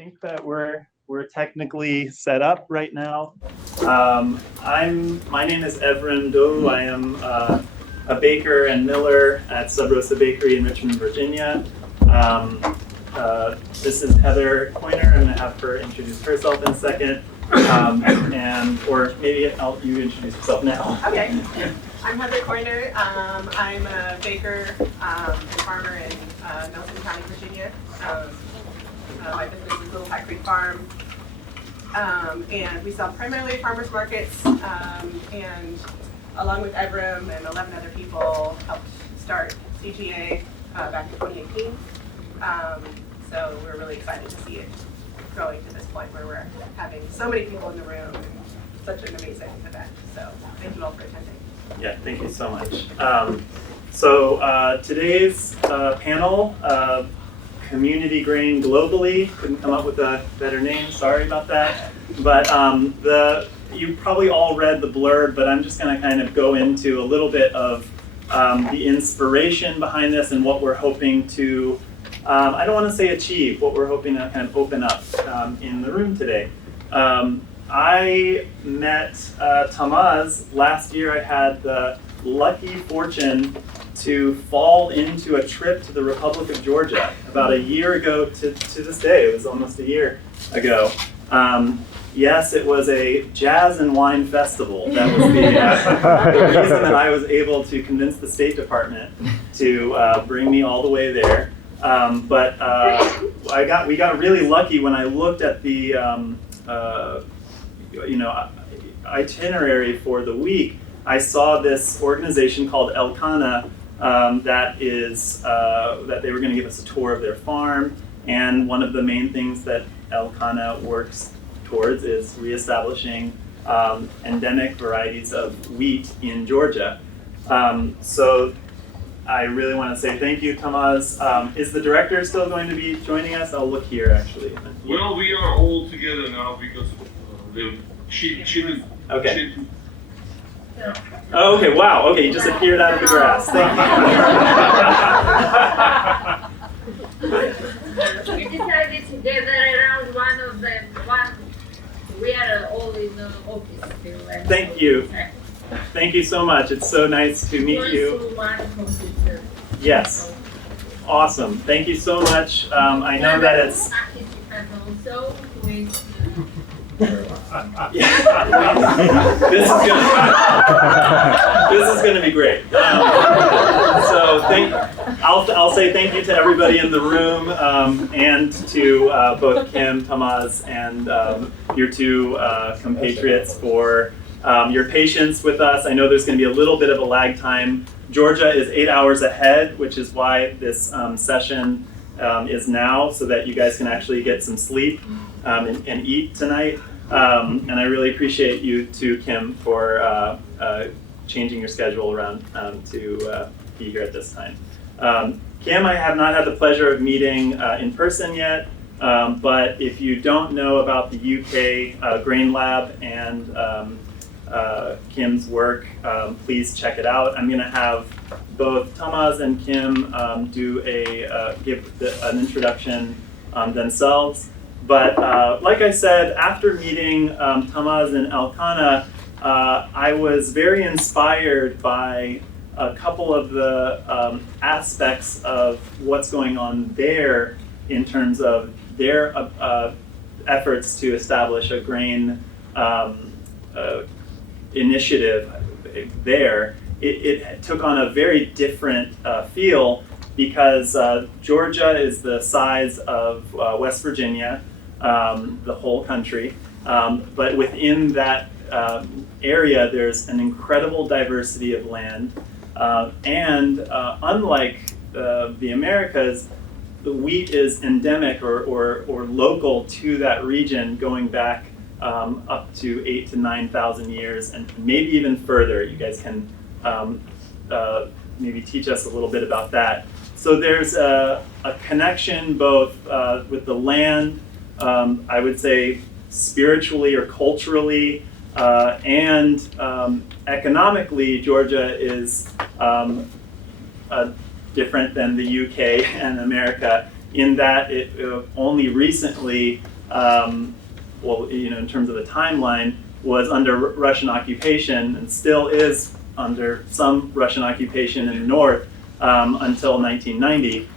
think that we're technically set up right now. My name is Evren Doe. I am a baker and miller at Sub Rosa Bakery in Richmond, Virginia. This is Heather Coiner. I'm going to have her introduce herself in a second, or maybe you introduce yourself now. Okay, I'm Heather Coiner. I'm a baker and farmer in Nelson County, Virginia. My business is Little High Creek Farm, and we sell primarily at farmers markets, and along with Evrim and 11 other people helped start CGA back in 2018. So we're really excited to see it growing to this point where we're having so many people in the room and such an amazing event. So thank you all for attending. Yeah, thank you so much. Today's panel, Community Grain Globally, couldn't come up with a better name, sorry about that. But you probably all read the blurb, but I'm just going to kind of go into a little bit of the inspiration behind this and what we're hoping to, I don't want to say achieve, what we're hoping to kind of open up in the room today. I met Tamaz last year. I had the lucky fortune to fall into a trip to the Republic of Georgia about a year ago to this day. It was almost a year ago. Yes, it was a jazz and wine festival. That was the reason that I was able to convince the State Department to bring me all the way there. We got really lucky when I looked at the itinerary for the week. I saw this organization called Elkanah that they were going to give us a tour of their farm, and one of the main things that Elkanah works towards is reestablishing endemic varieties of wheat in Georgia. So I really want to say thank you, Tamaz. Is the director still going to be joining us? I'll look here, actually. Well, we are all together now because she didn't. Okay. Oh, okay, wow, okay, you just appeared out of the grass. Thank you. We decided to gather around one of them. We are all in the office still. Thank you. Thank you so much. It's so nice to meet you. Yes. Awesome. Thank you so much. I know that it's... This is gonna be great. I'll say thank you to everybody in the room, and to both Kim, Tamaz, and your two compatriots for your patience with us. I know there's going to be a little bit of a lag time. Georgia is 8 hours ahead, which is why this session is now, so that you guys can actually get some sleep and eat tonight. And I really appreciate you too, Kim, for changing your schedule around to be here at this time. Kim, I have not had the pleasure of meeting in person yet, but if you don't know about the UK Grain Lab and Kim's work, please check it out. I'm going to have both Tamaz and Kim give an introduction themselves. But like I said, after meeting Tamaz and Elkanah, I was very inspired by a couple of the aspects of what's going on there in terms of their efforts to establish a grain initiative there. It took on a very different feel because Georgia is the size of West Virginia, the whole country, but within that area there's an incredible diversity of land, and unlike the Americas, the wheat is endemic or local to that region, going back up to 8,000 to 9,000 years, and maybe even further. You guys can maybe teach us a little bit about that. So there's a connection both with the land, I would say spiritually or culturally, and economically. Georgia is different than the UK and America in that it only recently, in terms of the timeline, was under Russian occupation and still is under some Russian occupation in the north until 1990.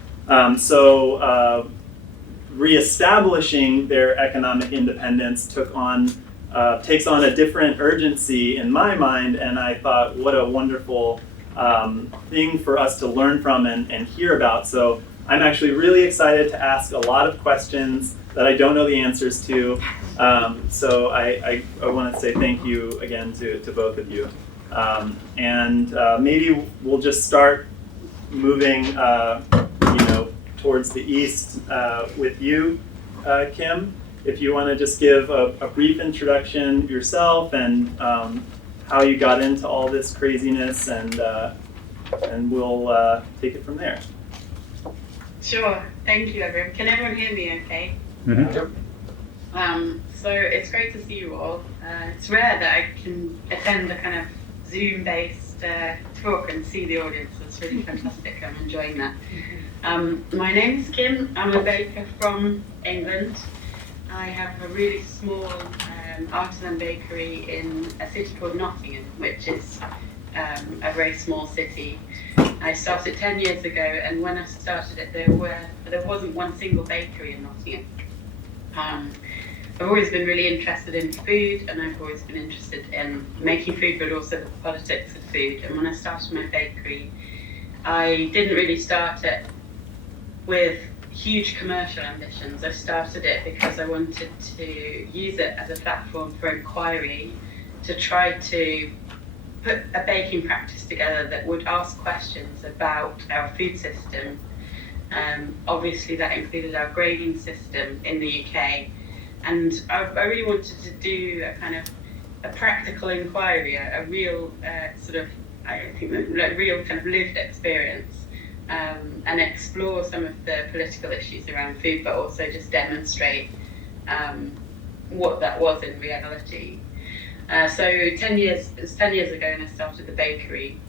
So reestablishing their economic independence takes on a different urgency in my mind, and I thought, what a wonderful thing for us to learn from and hear about. So I'm actually really excited to ask a lot of questions that I don't know the answers to. So I want to say thank you again to both of you. And maybe we'll just start moving towards the east with you, Kim. If you want to just give a brief introduction yourself and how you got into all this craziness, and we'll take it from there. Sure. Thank you, everyone. Can everyone hear me okay? Mm-hmm. So it's great to see you all. It's rare that I can attend a kind of Zoom-based talk and see the audience. It's really fantastic. I'm enjoying that. My name is Kim. I'm a baker from England. I have a really small artisan bakery in a city called Nottingham, which is a very small city. I started 10 years ago, and when I started it, there wasn't one single bakery in Nottingham. I've always been really interested in food, and I've always been interested in making food, but also the politics of food. And when I started my bakery, I didn't really start it with huge commercial ambitions. I started it because I wanted to use it as a platform for inquiry, to try to put a baking practice together that would ask questions about our food system. Obviously that included our grading system in the UK, and I really wanted to do a kind of a practical inquiry, a real real kind of lived experience, and explore some of the political issues around food, but also just demonstrate what that was in reality. So 10 years ago, and I started the bakery,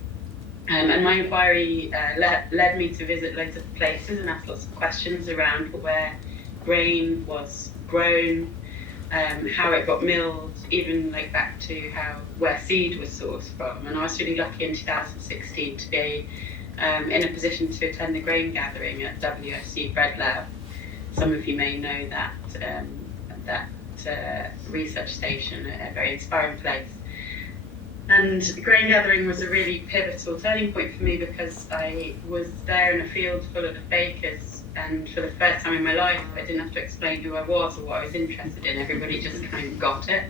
and my inquiry led me to visit loads of places and ask lots of questions around where grain was grown, how it got milled, even like back to where seed was sourced from. And I was really lucky in 2016 to be in a position to attend the grain gathering at WSU Bread Lab. Some of you may know that research station, a very inspiring place. And the grain gathering was a really pivotal turning point for me, because I was there in a field full of bakers, and for the first time in my life I didn't have to explain who I was or what I was interested in. Everybody just kind of got it,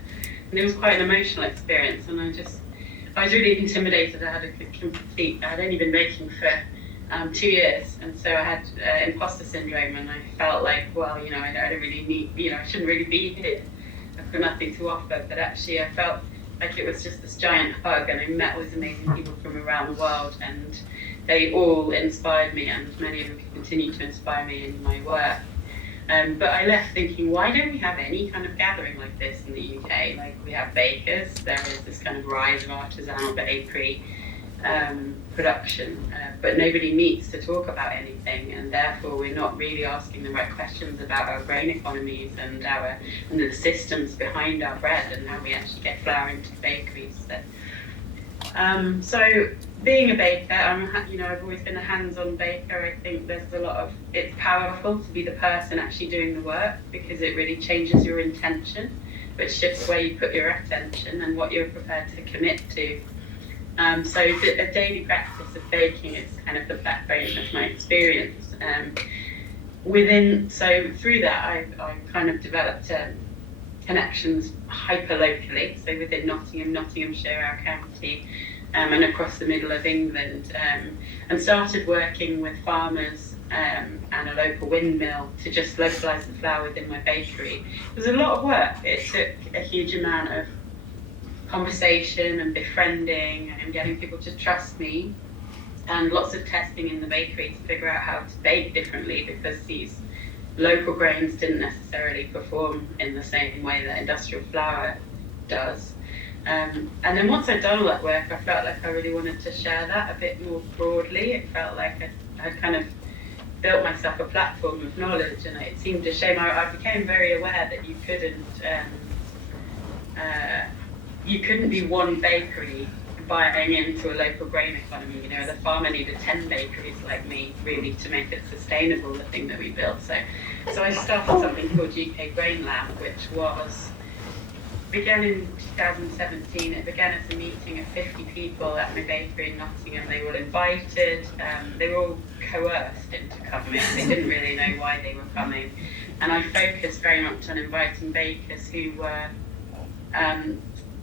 and it was quite an emotional experience. And I was really intimidated. I had only been baking for 2 years, and so I had imposter syndrome, and I felt like, well, I don't really need, I shouldn't really be here. I've got nothing to offer. But actually I felt like it was just this giant hug, and I met with amazing people from around the world, and they all inspired me, and many of them continue to inspire me in my work. But I left thinking, why don't we have any kind of gathering like this in the UK? Like, we have bakers, there is this kind of rise of artisanal bakery production, but nobody meets to talk about anything, and therefore we're not really asking the right questions about our grain economies and the systems behind our bread and how we actually get flour into bakeries. So being a baker, I've always been a hands-on baker. I think it's powerful to be the person actually doing the work, because it really changes your intention, but shifts where you put your attention and what you're prepared to commit to. So a daily practice of baking is kind of the backbone of my experience. Through that, I kind of developed connections hyper-locally, so within Nottinghamshire, our county, and across the middle of England, and started working with farmers and a local windmill to just localise the flour within my bakery. It was a lot of work. It took a huge amount of conversation and befriending and getting people to trust me, and lots of testing in the bakery to figure out how to bake differently, because these local grains didn't necessarily perform in the same way that industrial flour does. And then once I'd done all that work, I felt like I really wanted to share that a bit more broadly. It felt like I'd kind of built myself a platform of knowledge, and it seemed a shame. I became very aware that you couldn't be one bakery buying into a local grain economy. You know, the farmer needed 10 bakeries like me really to make it sustainable, the thing that we built. So I started something called UK Grain Lab, which began in 2017. It began as a meeting of 50 people at my bakery in Nottingham. They were all invited, they were all coerced into coming. They didn't really know why they were coming. And I focused very much on inviting bakers who were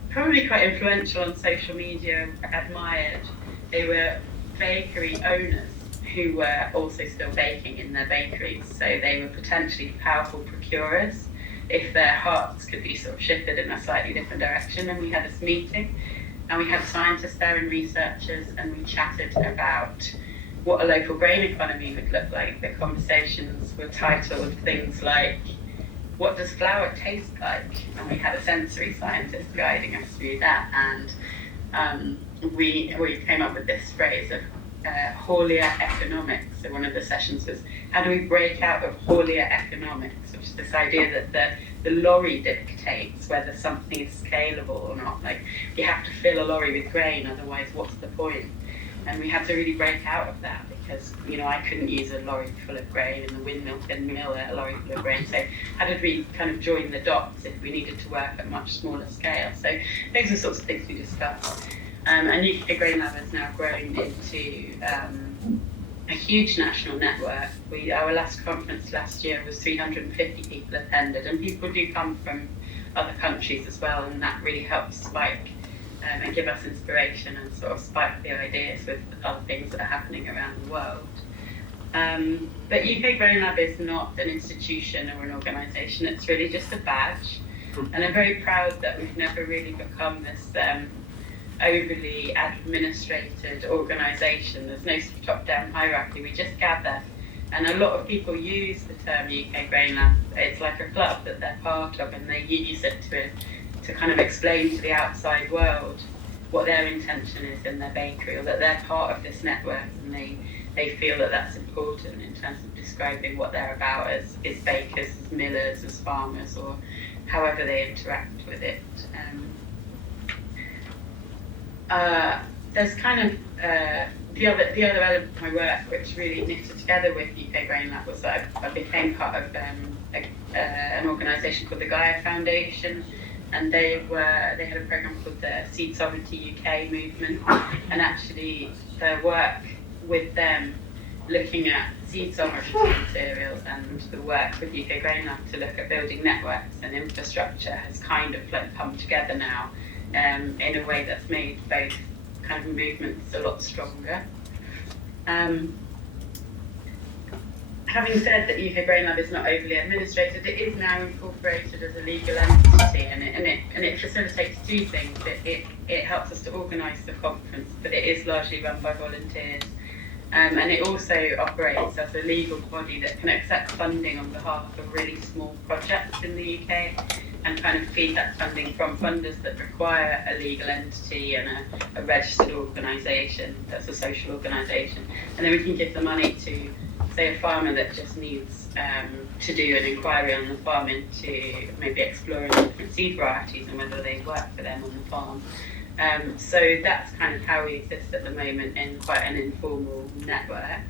probably quite influential on social media, admired. They were bakery owners who were also still baking in their bakeries. So they were potentially powerful procurers if their hearts could be sort of shifted in a slightly different direction. And we had this meeting, and we had scientists there and researchers, and we chatted about what a local grain economy would look like. The conversations were titled things like, what does flour taste like? And we had a sensory scientist guiding us through that, and we came up with this phrase of haulier economics. So one of the sessions was, how do we break out of haulier economics, which is this idea that the lorry dictates whether something is scalable or not. Like, you have to fill a lorry with grain, otherwise what's the point? And we had to really break out of that, because, you know, I couldn't use a lorry full of grain, and the windmill couldn't mill a lorry full of grain. So how did we kind of join the dots if we needed to work at much smaller scale? So those are the sorts of things we discussed. And UK Grain Lab has now grown into a huge national network. Our last conference last year was 350 people attended, and people do come from other countries as well, and that really helps spike and give us inspiration and sort of spike the ideas with other things that are happening around the world. But UK Grain Lab is not an institution or an organisation, it's really just a badge. And I'm very proud that we've never really become this overly administrated organisation. There's no sort of top-down hierarchy, we just gather. And a lot of people use the term UK Grain Lab. It's like a club that they're part of, and they use it to kind of explain to the outside world what their intention is in their bakery, or that they're part of this network, and they feel that that's important in terms of describing what they're about as bakers, as millers, as farmers, or however they interact with it. There's kind of the other element of my work which really knitted together with UK Grain Lab was that I became part of an organisation called the Gaia Foundation, and they had a programme called the Seed Sovereignty UK movement, and actually the work with them looking at seed sovereignty materials and the work with UK Grain Lab to look at building networks and infrastructure has kind of like come together now in a way that's made both kind of movements a lot stronger. Having said that UK Grain Lab is not overly administrated, it is now incorporated as a legal entity, and it facilitates two things. It helps us to organise the conference, but it is largely run by volunteers. And it also operates as a legal body that can accept funding on behalf of really small projects in the UK, and kind of feed that funding from funders that require a legal entity and a registered organisation that's a social organisation. And then we can give the money to, say, a farmer that just needs to do an inquiry on the farm into maybe exploring different seed varieties and whether they work for them on the farm. So that's kind of how we exist at the moment in quite an informal network.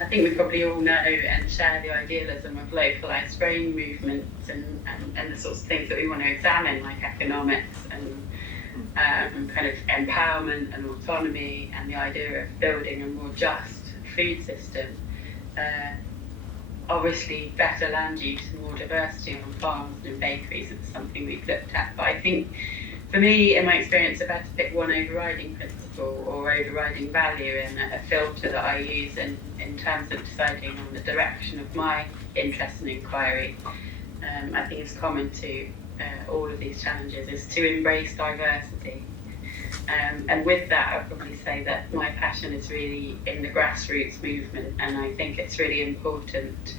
I think we probably all know and share the idealism of localized grain movements and the sorts of things that we want to examine, like economics and kind of empowerment and autonomy, and the idea of building a more just food system. Obviously, better land use and more diversity on farms and in bakeries is something we've looked at. But I think, for me, in my experience, I've had to pick one overriding principle or overriding value and a filter that I use in terms of deciding on the direction of my interest and inquiry. I think it's common to all of these challenges is to embrace diversity. And with that, I'd probably say that my passion is really in the grassroots movement, and I think it's really important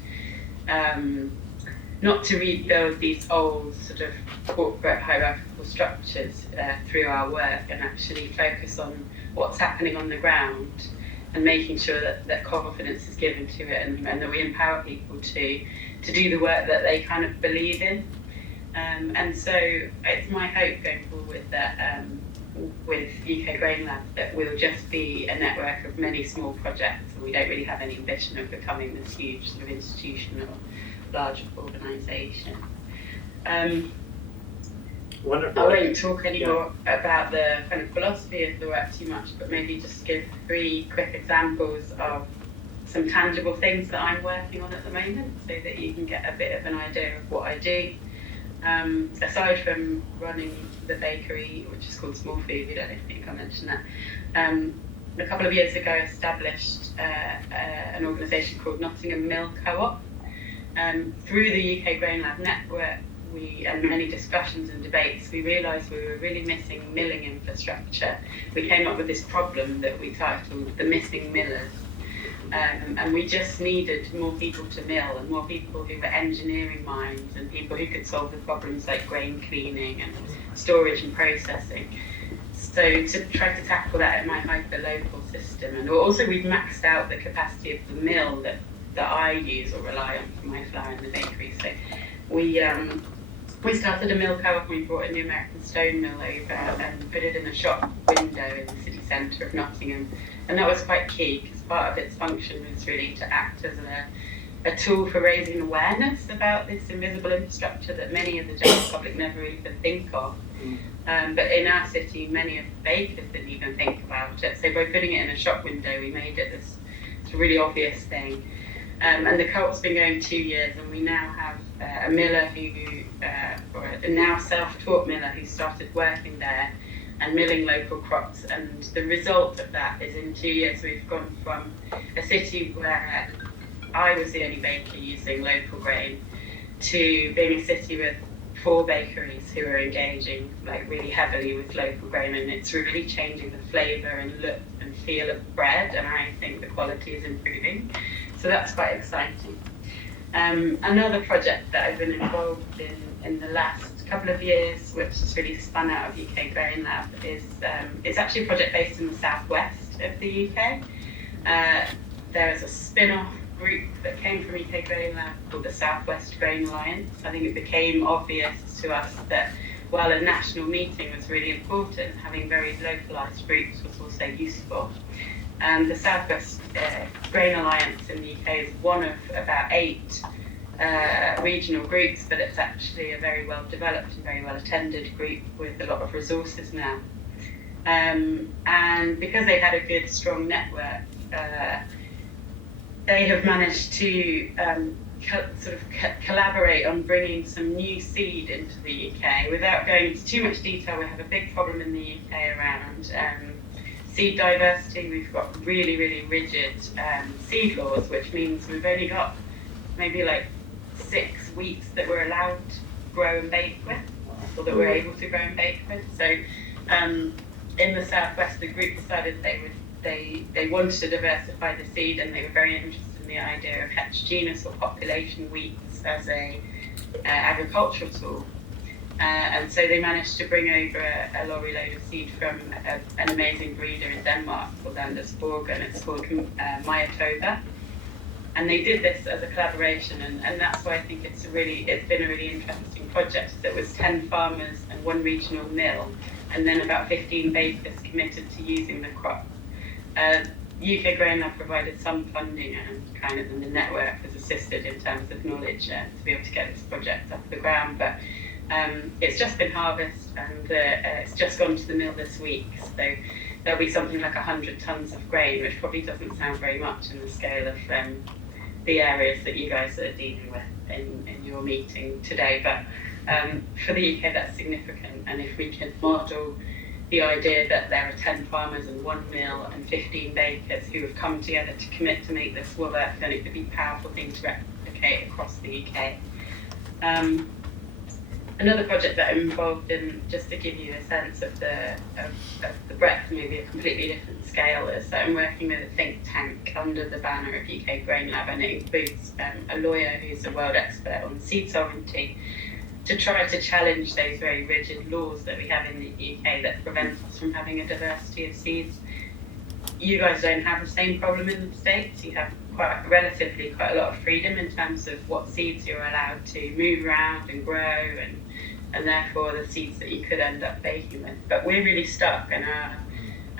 not to rebuild these old sort of corporate hierarchical structures through our work, and actually focus on what's happening on the ground and making sure that confidence is given to it, and that we empower people to do the work that they kind of believe in. And so it's my hope going forward that with UK Grain Lab that we'll just be a network of many small projects, and we don't really have any ambition of becoming this huge sort of institution or large organisation. Wonderful. I won't talk anymore about the kind of philosophy of the work too much, but maybe just give 3 quick examples of some tangible things that I'm working on at the moment, so that you can get a bit of an idea of what I do. Aside from running the bakery, which is called Small Food, I don't think I mentioned that, a couple of years ago established an organisation called Nottingham Mill Co-op. Through the UK Grain Lab network, and many discussions and debates, we realised we were really missing milling infrastructure. We came up with this problem that we titled the missing millers. And we just needed more people to mill, and more people who were engineering minds, and people who could solve the problems like grain cleaning and storage and processing. So to try to tackle that in my hyper-local system, and also we've maxed out the capacity of the mill that I use or rely on for my flour in the bakery. So we started a mill co-op. We brought in the American stone mill over and put it in a shop window in the city centre of Nottingham, and that was quite key because part of its function was really to act as a tool for raising awareness about this invisible infrastructure that many of the general public never even think of. But in our city, many of the bakers didn't even think about it. So by putting it in a shop window, we made it this really obvious thing. And the co-op's been going 2 years, and we now have a miller or a now self-taught miller who started working there and milling local crops. And the result of that is in 2 years we've gone from a city where I was the only baker using local grain to being a city with 4 bakeries who are engaging really heavily with local grain, and it's really changing the flavour and look and feel of bread, and I think the quality is improving. So that's quite exciting. Another project that I've been involved in the last couple of years, which has really spun out of UK Grain Lab, is it's actually a project based in the southwest of the UK. There is a spin-off group that came from UK Grain Lab called the Southwest Grain Alliance. I think it became obvious to us that while a national meeting was really important, having very localised groups was also useful. The Southwest Grain Alliance in the UK is one of about 8 regional groups, but it's actually a very well developed and very well attended group with a lot of resources now. And because they had a good, strong network, they have managed to collaborate on bringing some new seed into the UK. Without going into too much detail, we have a big problem in the UK around seed diversity. We've got really, really rigid seed laws, which means we've only got maybe 6 wheats that we're allowed to grow and bake with, or that we're able to grow and bake with. So in the southwest, the group decided they wanted to diversify the seed, and they were very interested in the idea of heterogeneous or population wheats as a agricultural tool. And so they managed to bring over a lorry load of seed from an amazing breeder in Denmark called Anders Borg, and it's called Myatoba. And they did this as a collaboration, and that's why I think it's been a really interesting project. That was 10 farmers and 1 regional mill, and then about 15 bakers committed to using the crop. UK Grain Lab provided some funding, and the network has assisted in terms of knowledge to be able to get this project off the ground. But it's just been harvested, and it's just gone to the mill this week. So there'll be something like 100 tons of grain, which probably doesn't sound very much in the scale of the areas that you guys are dealing with in your meeting today. But for the UK, that's significant. And if we can model the idea that there are 10 farmers and 1 mill and 15 bakers who have come together to commit to make this work, then it could be a powerful thing to replicate across the UK. Another project that I'm involved in, just to give you a sense of the breadth, maybe a completely different scale, is that I'm working with a think tank under the banner of UK Grain Lab, and it includes a lawyer who's a world expert on seed sovereignty, to try to challenge those very rigid laws that we have in the UK that prevent us from having a diversity of seeds. you guys don't have the same problem in the States. You have quite a lot of freedom in terms of what seeds you're allowed to move around and grow, and therefore the seeds that you could end up baking with. But we're really stuck, and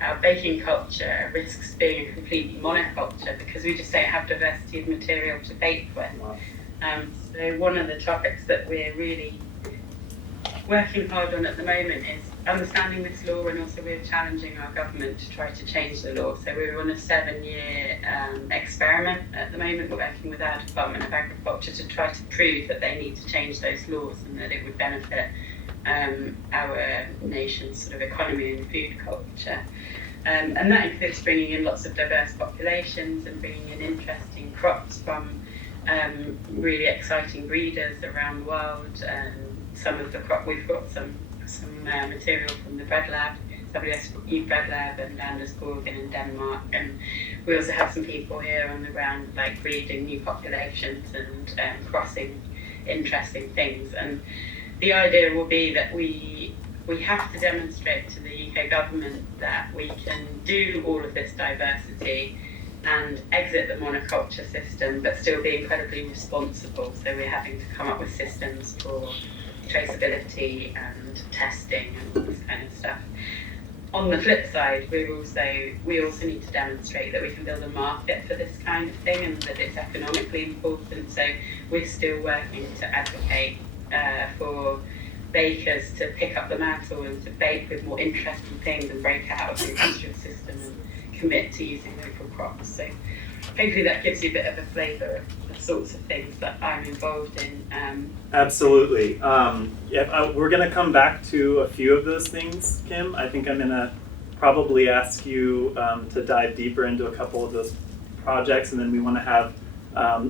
our baking culture risks being a completely monoculture because we just don't have diversity of material to bake with. Wow. So one of the topics that we're really working hard on at the moment is understanding this law, and also we're challenging our government to try to change the law. So we're on a 7-year experiment at the moment. We're working with our Department of Agriculture to try to prove that they need to change those laws and that it would benefit our nation's sort of economy and food culture. And that includes bringing in lots of diverse populations and bringing in interesting crops from really exciting breeders around the world. Some of the we've got some material from the bread lab, WSU Bread Lab and Landesborgen in Denmark, and we also have some people here on the ground like breeding new populations and crossing interesting things. And the idea will be that we have to demonstrate to the UK government that we can do all of this diversity and exit the monoculture system, but still be incredibly responsible. So we're having to come up with systems for traceability and testing and all this kind of stuff. On the flip side, we also need to demonstrate that we can build a market for this kind of thing and that it's economically important. So we're still working to advocate for bakers to pick up the mantle and to bake with more interesting things and break out of the industrial system and commit to using local crops. So hopefully that gives you a bit of a flavour of the sorts of things that I'm involved in. Absolutely. We're going to come back to a few of those things, Kim. I think I'm going to probably ask you to dive deeper into a couple of those projects, and then we want to have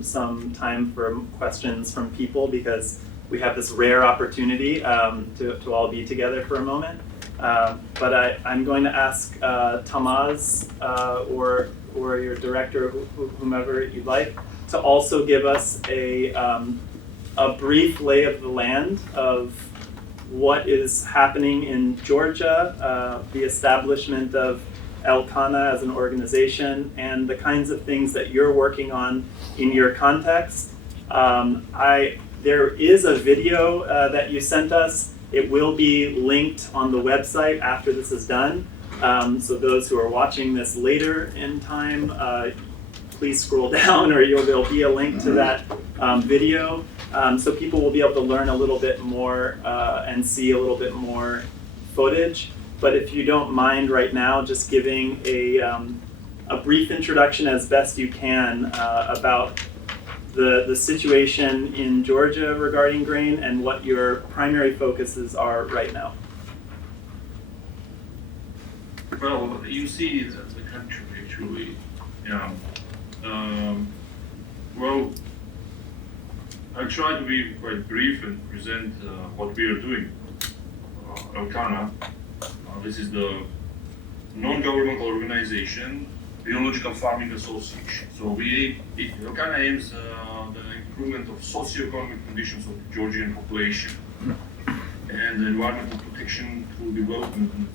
some time for questions from people because we have this rare opportunity to all be together for a moment. But I'm going to ask Tamaz or your director, whomever you'd like, to also give us a brief lay of the land of what is happening in Georgia, the establishment of Elkanah as an organization, and the kinds of things that you're working on in your context. There is a video that you sent us. It will be linked on the website after this is done. So those who are watching this later in time, please scroll down or there'll be a link to that video. So people will be able to learn a little bit more and see a little bit more footage. But if you don't mind right now, just giving a brief introduction as best you can about the situation in Georgia regarding grain and what your primary focuses are right now. Well, you see it as a country actually. Yeah. Well, I'll try to be quite brief and present what we are doing. Elkanah, this is the non-governmental organization, Biological Farming Association. So Elkanah aims the improvement of socio-economic conditions of the Georgian population and environmental protection through development and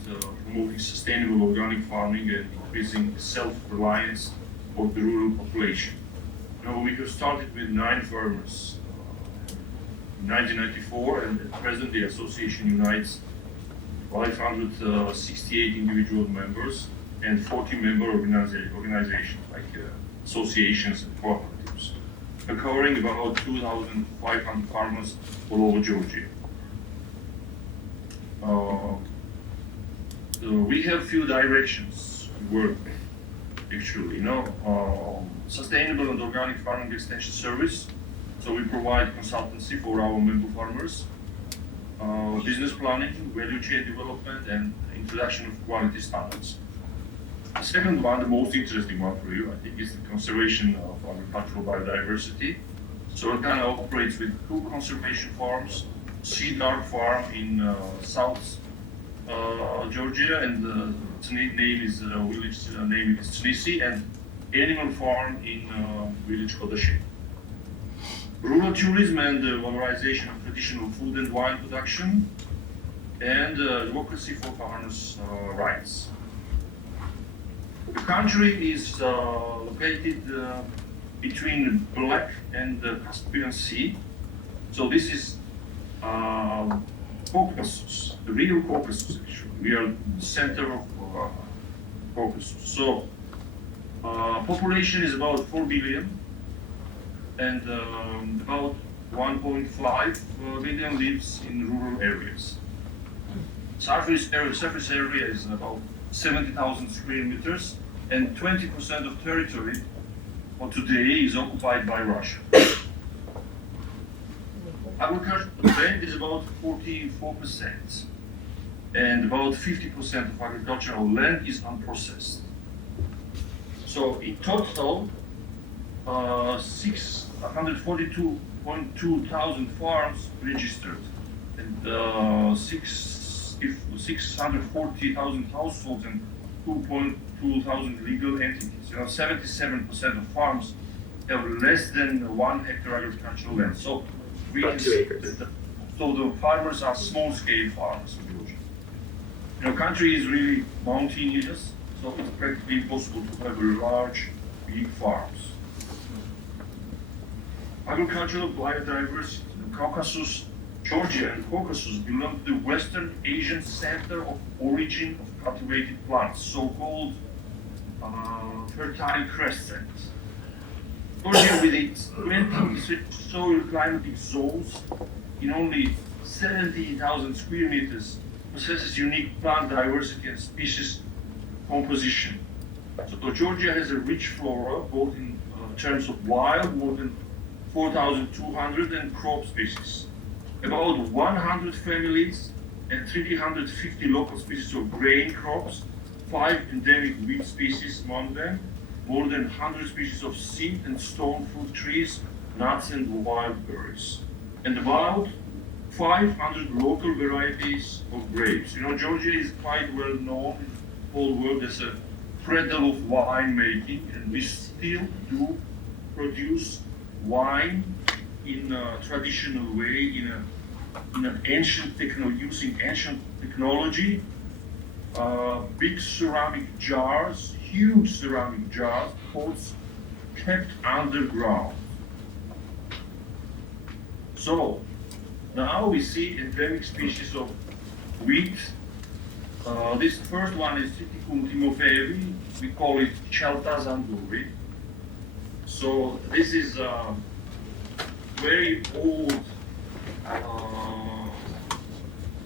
promoting sustainable organic farming and increasing self-reliance of the rural population. Now, we have started with 9 farmers in 1994, and at present the association unites 568 individual members and 40 member organizations like associations and cooperatives, covering about 2,500 farmers all over Georgia. We have few directions to work actually, sustainable and organic farming extension service. So we provide consultancy for our member farmers, business planning, value chain development, and introduction of quality standards. The second one, the most interesting one for you, I think, is the conservation of agricultural biodiversity. So Elkanah operates with 2 conservation farms, Sea Dark Farm in South Georgia, and the village name is Tbilisi, and Animal Farm in village Kodashe. Rural tourism and valorization of traditional food and wine production, and advocacy for farmers' rights. The country is located between Black and the Caspian Sea. So this is Caucasus, the real Caucasus actually. We are the center of Caucasus. So population is about 4 billion and about 1.5 billion lives in rural areas. Surface area is about 70,000 square meters, and 20% of territory for today is occupied by Russia. Agricultural land is about 44%, and about 50% of agricultural land is unprocessed. So in total, 642.2 thousand farms registered, and 640,000 households and 2.2 thousand legal entities. 77% of farms have less than 1 hectare agricultural land. So we About 2 acres. So the farmers are small-scale farmers in Georgia. Country is really mountainous, so it's practically impossible to have large, big farms. Agricultural biodiversity. The Caucasus, Georgia and Caucasus belong to the Western Asian center of origin of cultivated plants, so-called fertile crescent. Georgia, with its 20 soil climatic zones in only 70,000 square meters, possesses unique plant diversity and species composition. So Georgia has a rich flora, both in terms of wild, more than 4,200, and crop species. About 100 families and 350 local species of grain crops, 5 endemic wheat species among them, more than 100 species of seed and stone fruit trees, nuts and wild berries, and about 500 local varieties of grapes. Georgia is quite well known in the whole world as a cradle of winemaking, and we still do produce wine in a traditional way, in an using ancient technology. Big ceramic jars, huge ceramic jars, pots kept underground. So now we see endemic species of wheat. This first one is Triticum timofeevi. We call it Chelta zanduri. So this is a very old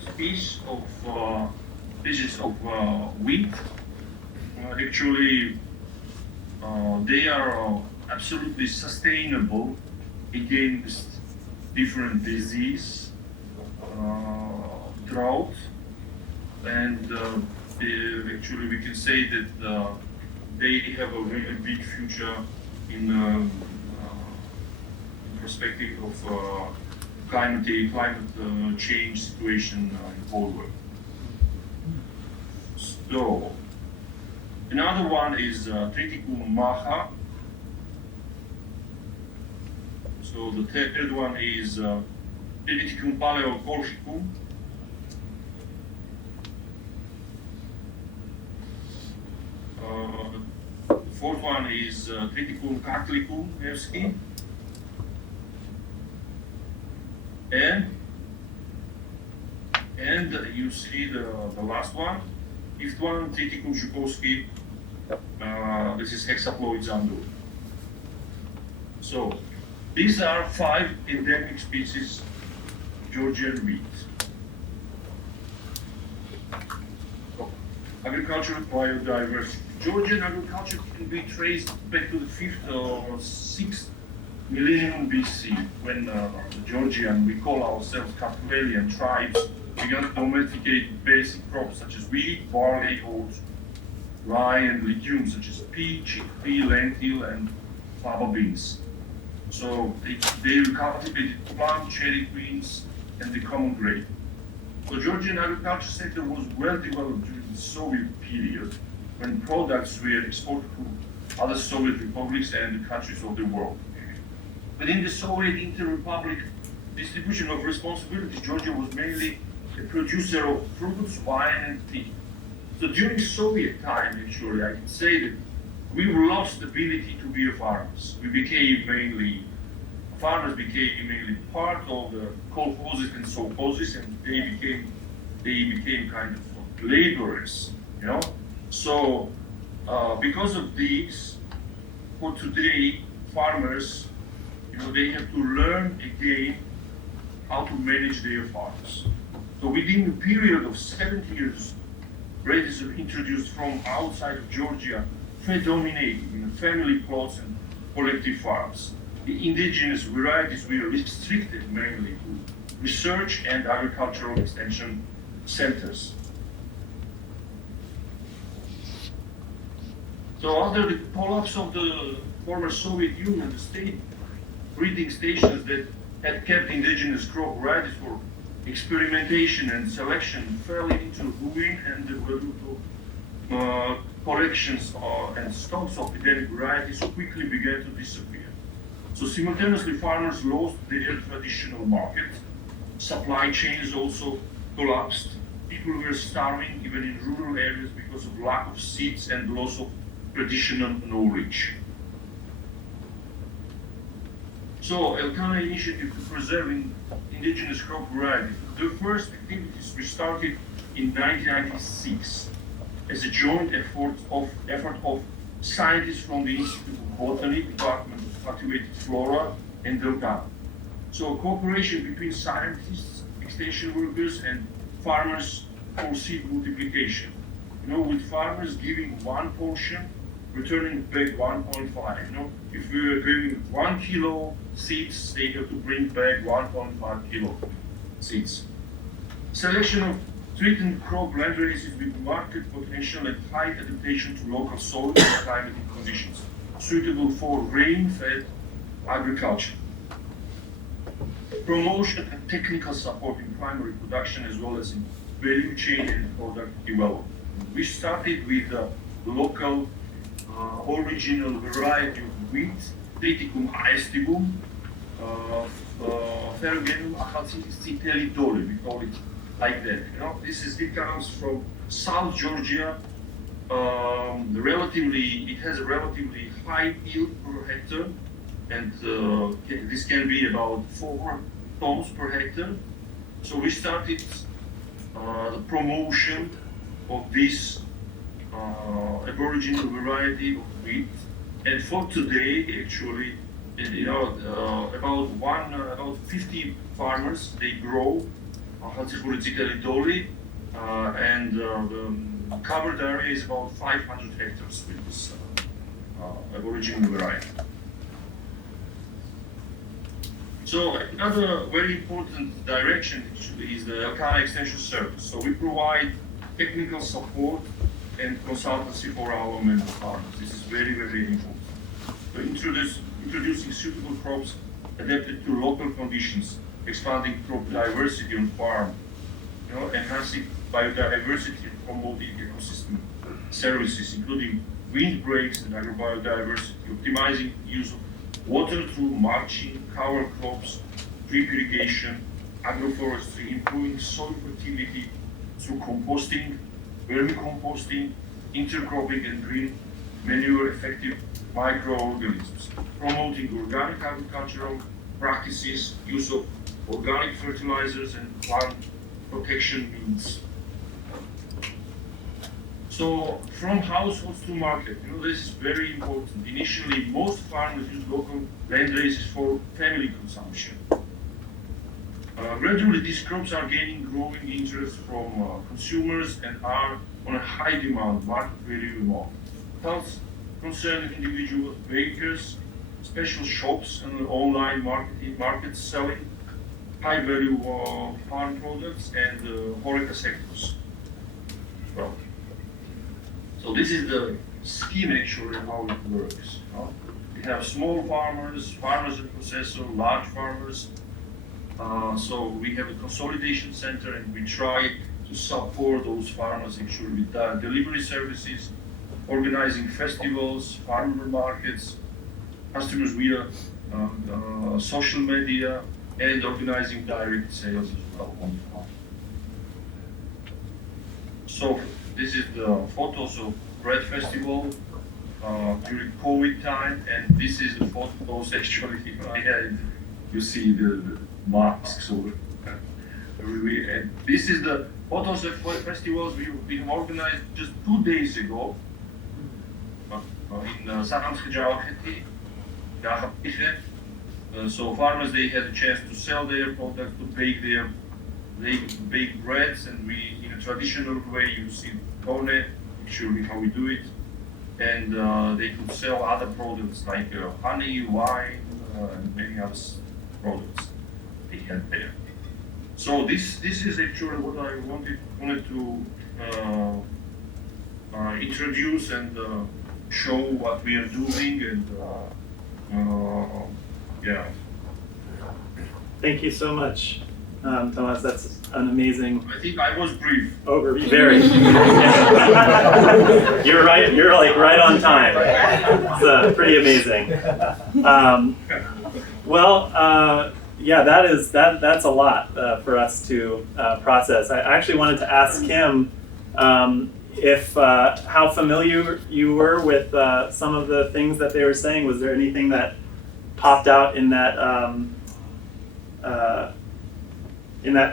species of wheat. Actually, they are absolutely sustainable against different disease, drought, and actually we can say that they have a really big future in perspective of climate change situation in the whole world. So another one is Triticum maha. So the third one is Triticum paleocolchicum. The fourth one is Triticum carclicum nevsky. And you see the last one, fifth one, Triticum zhukovsky. This is hexaploid zandur. So these are 5 endemic species of Georgian wheat. So, agricultural biodiversity. Georgian agriculture can be traced back to the 5th or 6th millennium BC, when the Georgian, we call ourselves Kartvelian tribes, began to domesticate basic crops such as wheat, barley, oats, rye, and legumes such as pea, chickpea, lentil, and fava beans. So they cultivated plum, cherry beans, and the common grape. The Georgian agriculture sector was well developed during the Soviet period, when products were exported to other Soviet republics and the countries of the world. Within the Soviet inter-republic distribution of responsibilities, Georgia was mainly a producer of fruits, wine, and tea. So during Soviet time, actually, I can say that we lost the ability to be farmers. Farmers became mainly part of the kolkhozes and sovkhozes, and they became kind of laborers, you know. So because of this, for today, farmers, you know, they have to learn again how to manage their farms. So within a period of 70 years, varieties were introduced from outside of Georgia, predominating in family plots and collective farms. The indigenous varieties were restricted mainly to research and agricultural extension centers. So after the collapse of the former Soviet Union, the state breeding stations that had kept indigenous crop varieties for experimentation and selection fell into ruin, and the valuable collections and stocks of endemic varieties quickly began to disappear. So simultaneously, farmers lost their traditional market. Supply chains also collapsed. People were starving even in rural areas because of lack of seeds and loss of traditional knowledge. So Elkana initiative to preserving indigenous crop varieties. The first activities restarted in 1996 as a joint effort of scientists from the Institute of Botany, Department of Cultivated Flora, and Elkana. So cooperation between scientists, extension workers, and farmers for seed multiplication. You know, with farmers giving one portion, returning back 1.5. You know, if we are giving 1 kilo seeds, they have to bring back 1.5 kilo seeds. Selection of threatened crop land races with market potential and high adaptation to local soil and climatic conditions, suitable for rain-fed agriculture. Promotion and technical support in primary production as well as in value chain and product development. We started with the local original variety of wheat, Triticum aestivum, Ferruginum achalcitelidoli, we call it like that. You know, it comes from South Georgia. It has a relatively high yield per hectare, and this can be about 4 tons per hectare. So we started the promotion of this aboriginal variety of wheat, and for today, actually, you know, about 50 farmers, they grow Achalcitelidoli, and the covered area is about 500 hectares with this aboriginal variety. So another very important direction actually is the Elkana Extension Service. So we provide technical support and consultancy for our member farmers. This is very, very important. So introducing suitable crops adapted to local conditions, expanding crop diversity on farm, you know, enhancing biodiversity and promoting ecosystem services, including windbreaks and agrobiodiversity, optimizing use of water through mulching, cover crops, drip irrigation, agroforestry, improving soil fertility through composting, vermicomposting, intercropping, and green manure effective microorganisms, promoting organic agricultural practices, use of organic fertilizers, and plant protection means. So from households to market, you know, this is very important. Initially, most farmers use local land races for family consumption. Gradually, these crops are gaining growing interest from consumers and are on a high demand, market value amount. Health concerned individuals, bakers, special shops, and online markets selling high value farm products and HoReCa sectors. Well, so this is the scheme actually how it works. We have small farmers, farmers and processors, large farmers. So we have a consolidation center, and we try to support those farmers actually with delivery services, organizing festivals, farmer markets, customers via social media, and organizing direct sales as well on the farm. So This is the photos of bread festival during COVID time, and this is the photos actually I had. You see the masks over. And this is the photos of festivals we organized just 2 days ago in Sahamska Javaheti, so farmers, they had a chance to sell their products, to bake breads, and we, in a traditional way, you see kone, actually how we do it, and they could sell other products like honey, wine, and many other products they had there. So this is actually what I wanted to introduce and show what we are doing, and yeah. Thank you so much, Tomas. That's an amazing I think I was brief. overview. Very. You're right. You're like right on time. It's pretty amazing. Yeah, that's a lot for us to process. I actually wanted to ask Kim if how familiar you were with some of the things that they were saying. Was there anything that popped out in that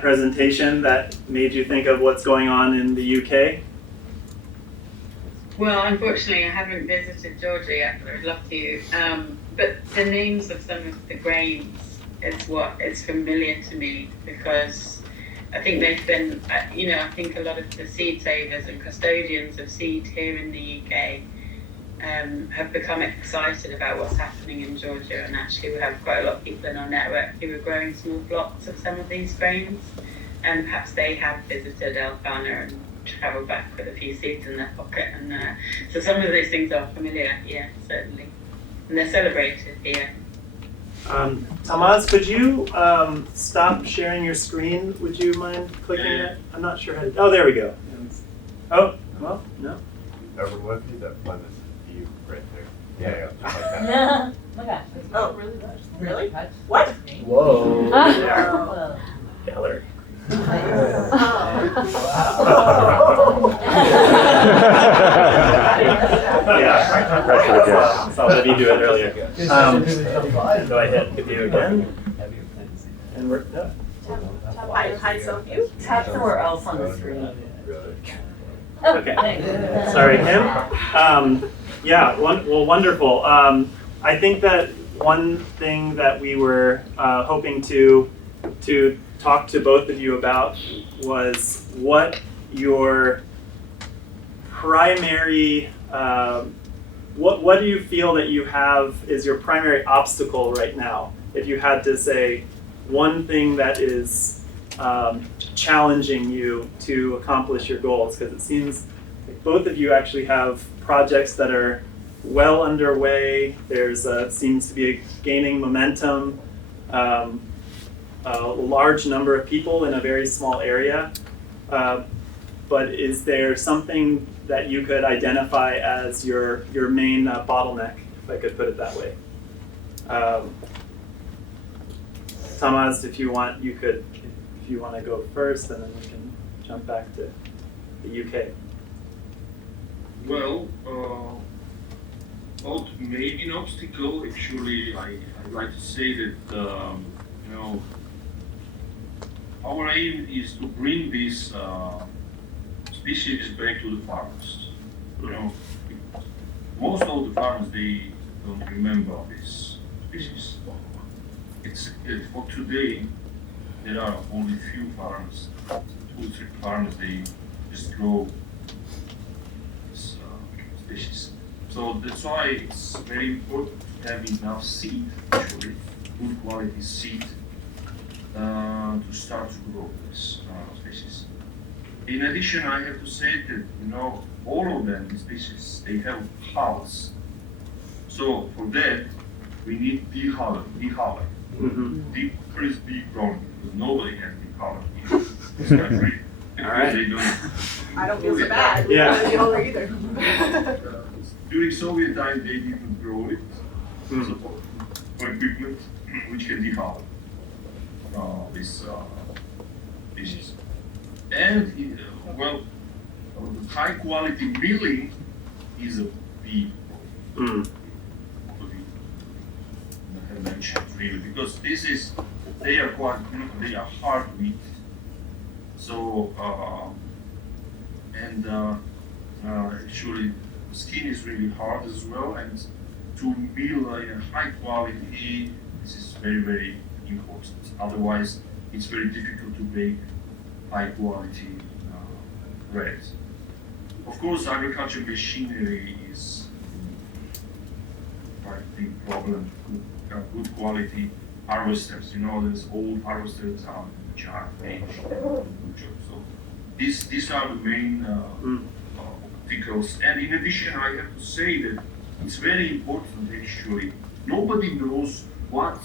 presentation that made you think of what's going on in the UK? Well, unfortunately, I haven't visited Georgia yet, but I'd love to. But the names of some of the grains is what is familiar to me, because I think they've been, I think a lot of the seed savers and custodians of seed here in the UK have become excited about what's happening in Georgia, and actually we have quite a lot of people in our network who are growing small blocks of some of these grains, and perhaps they have visited Alfana and travelled back with a few seeds in their pocket, and so some of those things are familiar, yeah, certainly, and they're celebrated here. Tomas, could you stop sharing your screen? Would you mind clicking it? I'm not sure how to. Oh, there we go. Oh, well, no. Everyone see that one is you right there. Yeah, just like that. No. Look at it. Oh, really? What? Whoa. Gallery. Yeah, pressure again. Saw Libby do it earlier. Go ahead, hit you again. And we're no. Hi, Sophie. Tap somewhere else on the screen. Okay. Sorry, Kim. Wonderful. I think that one thing that we were hoping to talk to both of you about was what your primary, what do you feel that you have is your primary obstacle right now? If you had to say one thing that is challenging you to accomplish your goals, because it seems like both of you actually have projects that are well underway. There's seems to be gaining momentum. A large number of people in a very small area, but is there something that you could identify as your main bottleneck, if I could put it that way? Tomas, if you want, you could, if you want to go first, and then we can jump back to the UK. Well, maybe an obstacle. Actually, I'd like to say that our aim is to bring these species back to the farmers. Most of the farmers, they don't remember this species. It's for today. There are only few farmers, 2-3 farmers. They just grow this species. So that's why it's very important to have enough seed, actually, good quality seed, to start to grow this species. In addition, I have to say that all of them, the species, they have hulls. So for that, we need dehull. Deep growing, because nobody has dehull in this country. All right. They don't. I don't feel so bad. Yeah. I don't feel older either. During Soviet time, they didn't grow it. So for equipment which can dehull this species. And high quality milling is a big Mm. mentioned really, because they are quite, they are hard wheat. So, actually the skin is really hard as well, and to mill a high quality, this is very, very important. Otherwise, it's very difficult to bake high quality bread. Of course, agriculture machinery is quite a big problem. Good quality harvesters, there's old harvesters which are aged. So these are the main obstacles. And in addition, I have to say that it's very important actually. Nobody knows what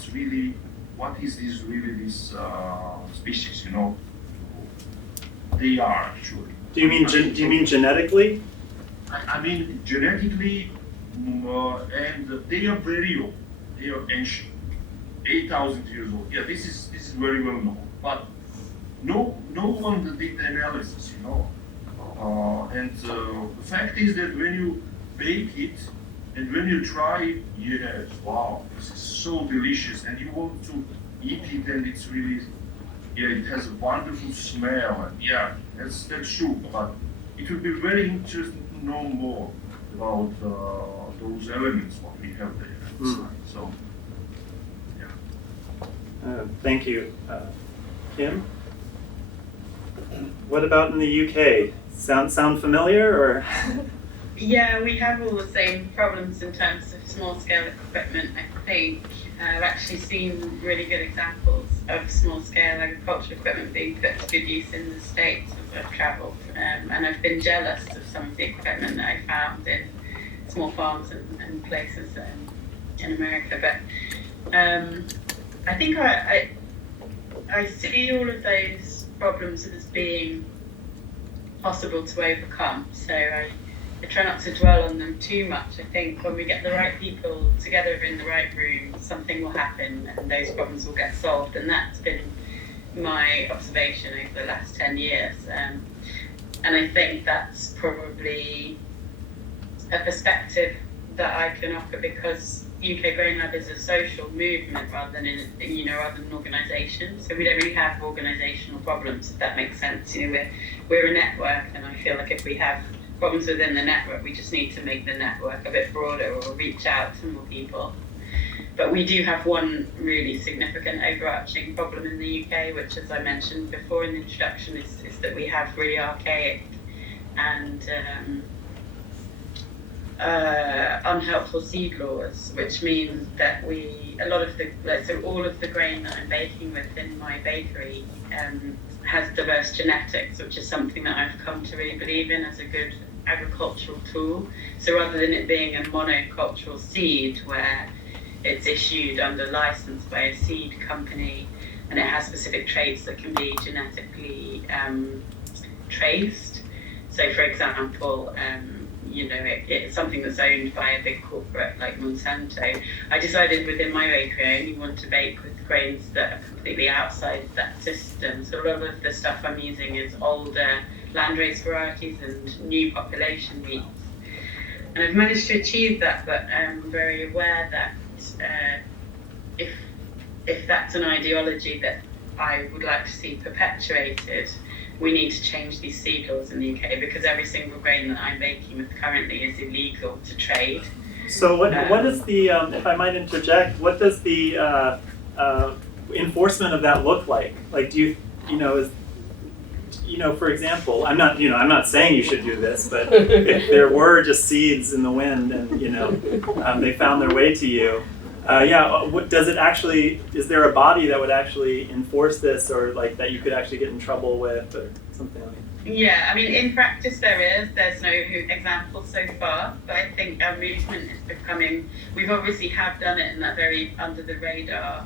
is this species, they are actually. Do you mean genetically? I mean genetically, and they are very old. They are ancient, 8,000 years old. Yeah, this is very well known. But no one did the analysis, And the fact is that when you bake it and when you try it, yes, wow, this is so delicious, and you want to eat it, and it's really, it has a wonderful smell, and yeah, that's true. But it would be very interesting to know more about those elements what we have there inside. So, yeah. Thank you. Kim? What about in the UK? Sound familiar, or? Yeah, we have all the same problems in terms of small-scale equipment, I think. I've actually seen really good examples of small-scale agricultural equipment being put to good use in the States as I've travelled. And I've been jealous of some of the equipment that I found in small farms and places in America. But I think I see all of those problems as being possible to overcome. So I try not to dwell on them too much. I think when we get the right people together in the right room, something will happen and those problems will get solved. And that's been my observation over the last 10 years. And I think that's probably a perspective that I can offer, because UK Grain Lab is a social movement rather than rather than an organisation. So we don't really have organisational problems, if that makes sense. We're a network, and I feel like if we have problems within the network, we just need to make the network a bit broader or reach out to more people. But we do have one really significant overarching problem in the UK, which, as I mentioned before in the introduction, is that we have really archaic and unhelpful seed laws, which means that all of the grain that I'm baking with in my bakery has diverse genetics, which is something that I've come to really believe in as a good agricultural tool. So rather than it being a monocultural seed where it's issued under license by a seed company and it has specific traits that can be genetically traced. So for example, it's something that's owned by a big corporate like Monsanto. I decided within my bakery I only want to bake with grains that are completely outside of that system. So a lot of the stuff I'm using is older landrace varieties and new population wheats. And I've managed to achieve that, but I'm very aware that if that's an ideology that I would like to see perpetuated, we need to change these seed laws in the UK, because every single grain that I'm baking with currently is illegal to trade. So what is the, if I might interject, what does the enforcement of that look like? Like, do for example, I'm not saying you should do this, but if there were just seeds in the wind and, they found their way to you, what does it actually, is there a body that would actually enforce this, or like that you could actually get in trouble with, or something like that? Yeah, I mean, in practice there's no examples so far, but I think our movement is becoming, we've obviously have done it in that very under the radar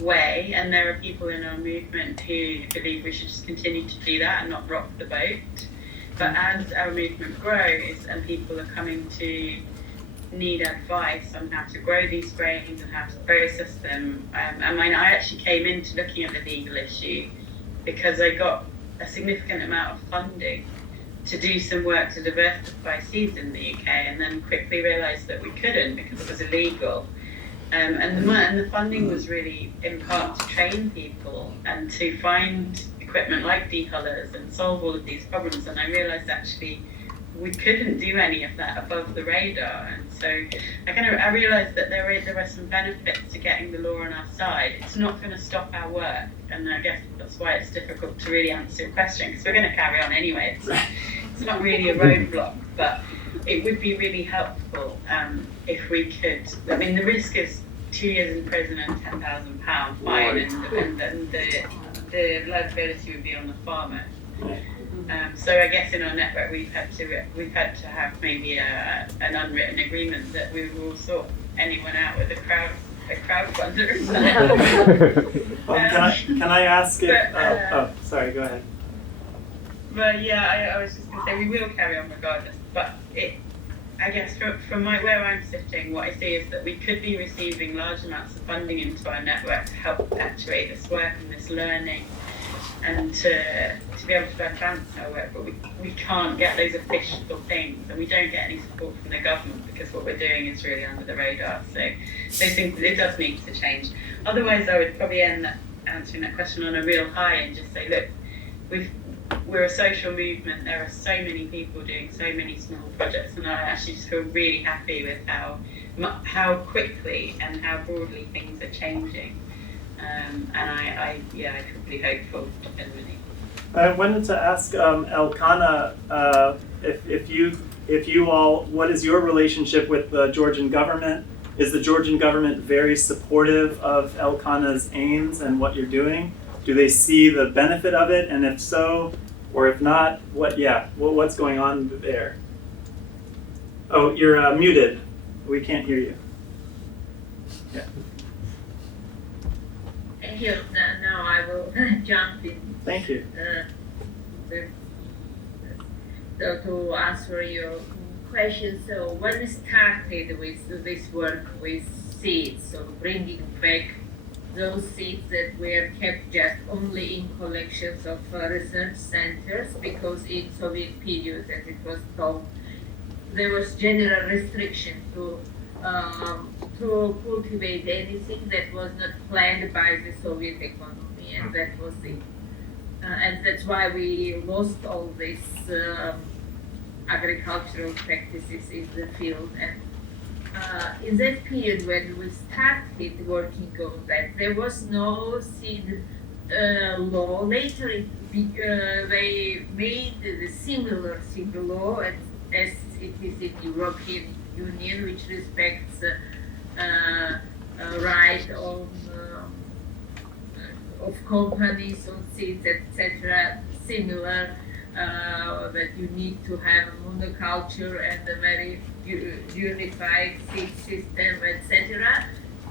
way, and there are people in our movement who believe we should just continue to do that and not rock the boat. But as our movement grows and people are coming to need advice on how to grow these grains and how to process them, I actually came into looking at the legal issue because I got a significant amount of funding to do some work to diversify seeds in the UK, and then quickly realised that we couldn't because it was illegal. And the funding was really in part to train people and to find equipment like dehullers and solve all of these problems. And I realised actually we couldn't do any of that above the radar. And so I realised that there are some benefits to getting the law on our side. It's not going to stop our work, and I guess that's why it's difficult to really answer your question, because we're going to carry on anyway. It's not really a roadblock, but it would be really helpful if we could. I mean, the risk is 2 years in prison and £10,000 fine, and the liability would be on the farmer. So I guess in our network we've had to have maybe an unwritten agreement that we will sort anyone out with a crowdfunder. Can I ask if? Sorry, go ahead. But yeah, I was just going to say we will carry on regardless. But I guess from where I'm sitting, what I see is that we could be receiving large amounts of funding into our network to help perpetuate this work and this learning, and to be able to advance our work, but we can't get those official things, and we don't get any support from the government because what we're doing is really under the radar. So those things, it does need to change. Otherwise, I would probably end answering that question on a real high and just say, look, we're a social movement. There are so many people doing so many small projects, and I actually just feel really happy with how quickly and how broadly things are changing. And I'm pretty hopeful, genuinely. I wanted to ask Elkanah if you all, what is your relationship with the Georgian government? Is the Georgian government very supportive of Elkanah's aims and what you're doing? Do they see the benefit of it? And if so, or if not, what's going on there? Oh, you're muted. We can't hear you. Yeah. Thank you. Now I will jump in. Thank you. So to answer your question, so when we started with this work with seeds, so bringing back those seeds that were kept just only in collections of research centers, because in Soviet period, as it was told, there was general restriction to cultivate anything that was not planned by the Soviet economy, and that was it. And that's why we lost all these agricultural practices in the field. And in that period when we started working on that, there was no seed law. Later they made the similar seed law as it is in European Union, which respects right of companies on seeds, etc. Similar, that you need to have a monoculture and a very unified seed system, etc.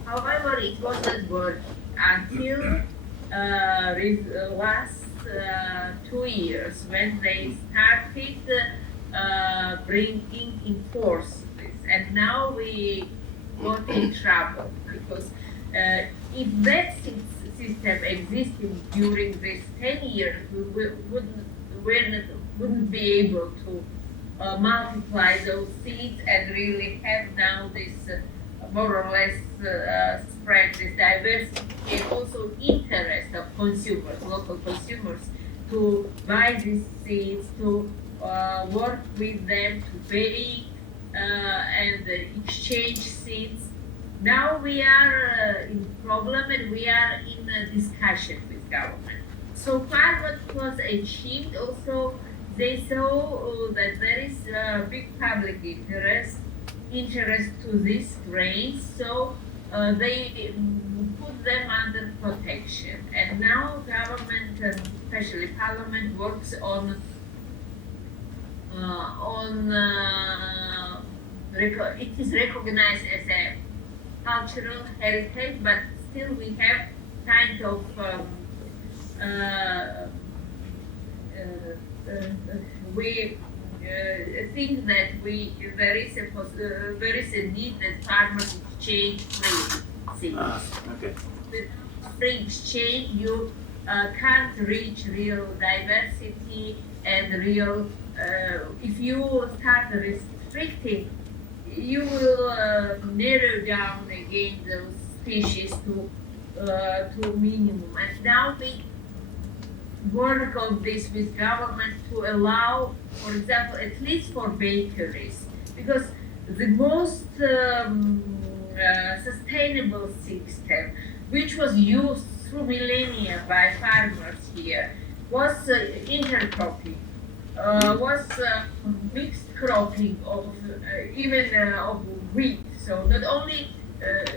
However, it wasn't working until last 2 years when they started bringing in force this, and now we got in trouble because if that system existed during this 10 years, we wouldn't be able to multiply those seeds and really have now this more or less spread this diversity and also interest of consumers, local consumers, to buy these seeds, to work with them, to pay and exchange seeds. Now we are in problem and we are in a discussion with government. So far what was achieved, also they saw that there is a big public interest to these grains, so they put them under protection. And now government, especially parliament, works on it is recognized as a cultural heritage, but still we have kind of we think that there is a need that farmers exchange free seeds. Okay. With free exchange, you can't reach real diversity and real if you start restricting, you will narrow down again those species to minimum. And now we work on this with government to allow, for example, at least for bakeries, because the most sustainable system, which was used through millennia by farmers here, was intercropping, was mixed cropping of even of wheat. So not only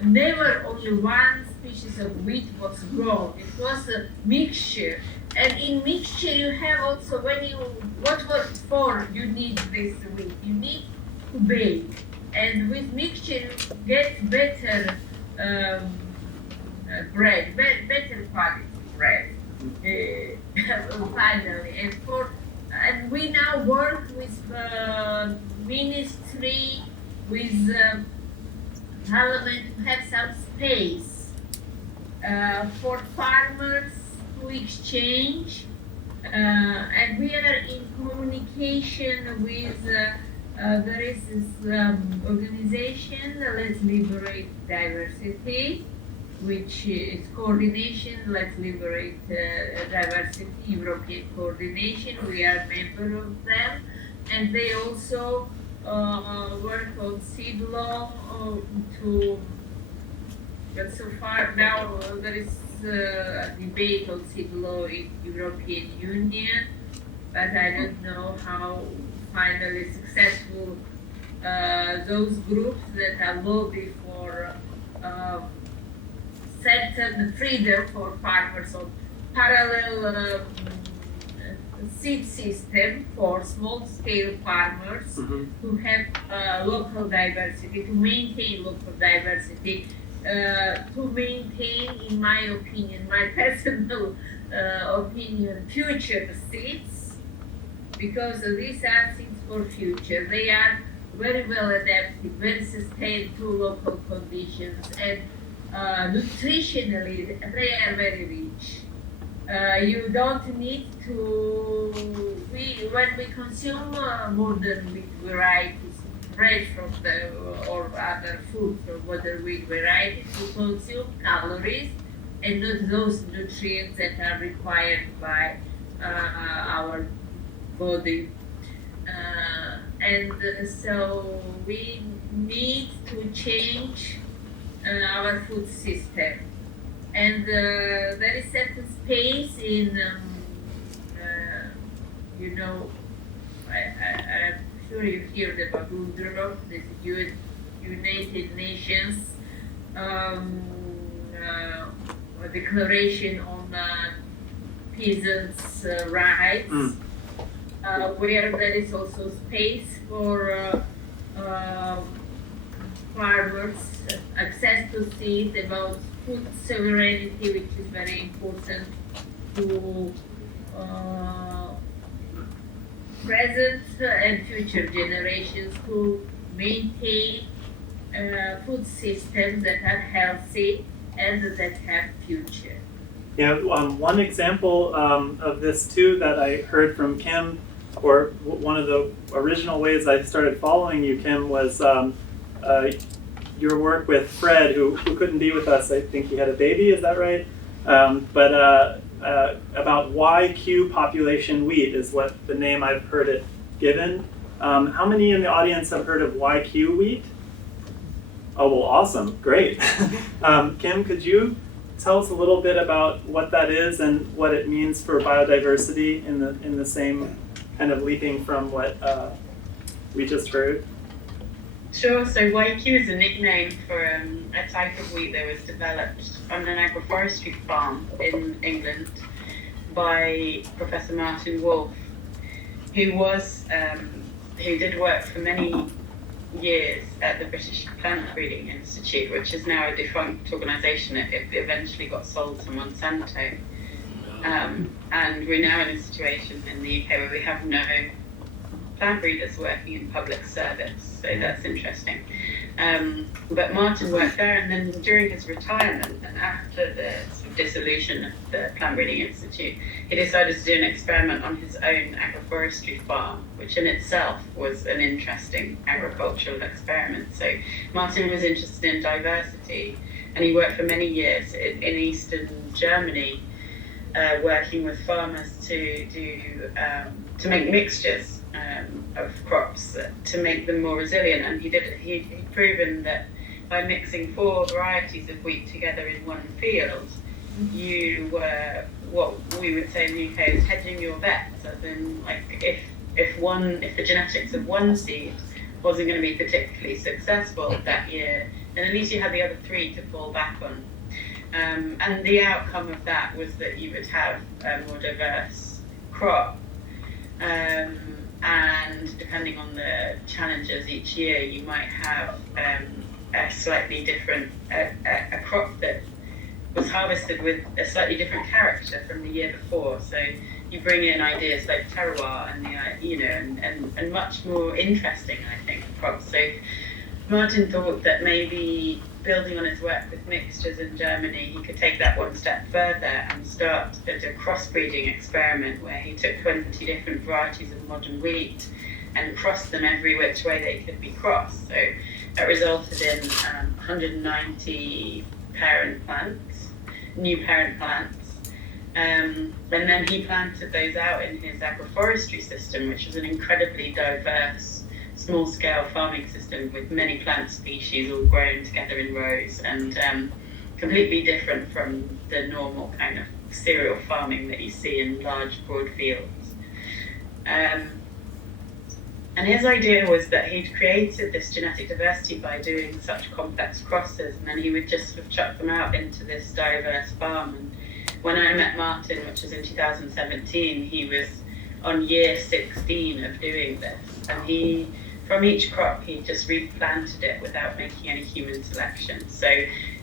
never only one species of wheat was grown, it was a mixture. And in mixture you have also, what for you need this wheat? You need to bake. And with mixture you get better bread, better quality bread. Finally, and we now work with ministry, with parliament to have some space for farmers to exchange, and we are in communication with there is this organization, Let's Liberate Diversity, which is coordination, Let's Liberate Diversity, European coordination. We are member of them, and they also work on seed law but so far now there is a debate on seed law in European Union, but I don't know how finally successful those groups that are lobby for certain freedom for farmers on parallel seed system for small-scale farmers who have local diversity, to maintain local diversity, to maintain, in my opinion, my personal opinion, future seeds, because these are seeds for future. They are very well adapted, very sustained to local conditions, and nutritionally they are very rich. You don't need to, when we consume modern wheat varieties, bread from or other food from modern wheat varieties, we consume calories and not those nutrients that are required by our body. And so we need to change our food system. And there is certain space in, I'm sure you've heard about UNDRO, this United Nations Declaration on Peasants' Rights, where there is also space for farmers, access to seed, about food sovereignty, which is very important to present and future generations, to maintain food systems that are healthy and that have future. Yeah, one example of this too that I heard from Kim, or one of the original ways I started following you, Kim, was your work with Fred, who couldn't be with us. I think he had a baby, is that right? But about YQ population wheat is what the name I've heard it given. How many in the audience have heard of YQ wheat? Oh, well, awesome, great. Kim, could you tell us a little bit about what that is and what it means for biodiversity in the same kind of leaping from what we just heard? Sure. So YQ is a nickname for a type of wheat that was developed on an agroforestry farm in England by Professor Martin Wolf, who did work for many years at the British Plant Breeding Institute, which is now a defunct organisation. It eventually got sold to Monsanto, and we're now in a situation in the UK where we have no plant breeders working in public service, so that's interesting. But Martin worked there, and then during his retirement and after the dissolution of the Plant Breeding Institute, he decided to do an experiment on his own agroforestry farm, which in itself was an interesting agricultural experiment. So Martin was interested in diversity, and he worked for many years in eastern Germany, working with farmers to make mixtures of crops to make them more resilient. And he'd proven that by mixing 4 varieties of wheat together in one field, you were what we would say in the UK is hedging your bets. As in, like, if the genetics of one seed wasn't going to be particularly successful that year, then at least you had the other 3 to fall back on. And the outcome of that was that you would have a more diverse crop. And depending on the challenges each year, you might have a slightly different a crop that was harvested with a slightly different character from the year before. So you bring in ideas like terroir and and much more interesting, I think, crops. So Martin thought that maybe building on his work with mixtures in Germany, he could take that one step further and start a crossbreeding experiment where he took 20 different varieties of modern wheat and crossed them every which way they could be crossed. So that resulted in 190 new parent plants. And then he planted those out in his agroforestry system, which was an incredibly diverse small-scale farming system with many plant species all grown together in rows, and completely different from the normal kind of cereal farming that you see in large, broad fields. And his idea was that he'd created this genetic diversity by doing such complex crosses, and then he would just sort of chuck them out into this diverse farm. And when I met Martin, which was in 2017, he was on year 16 of doing this, and from each crop, he just replanted it without making any human selection. So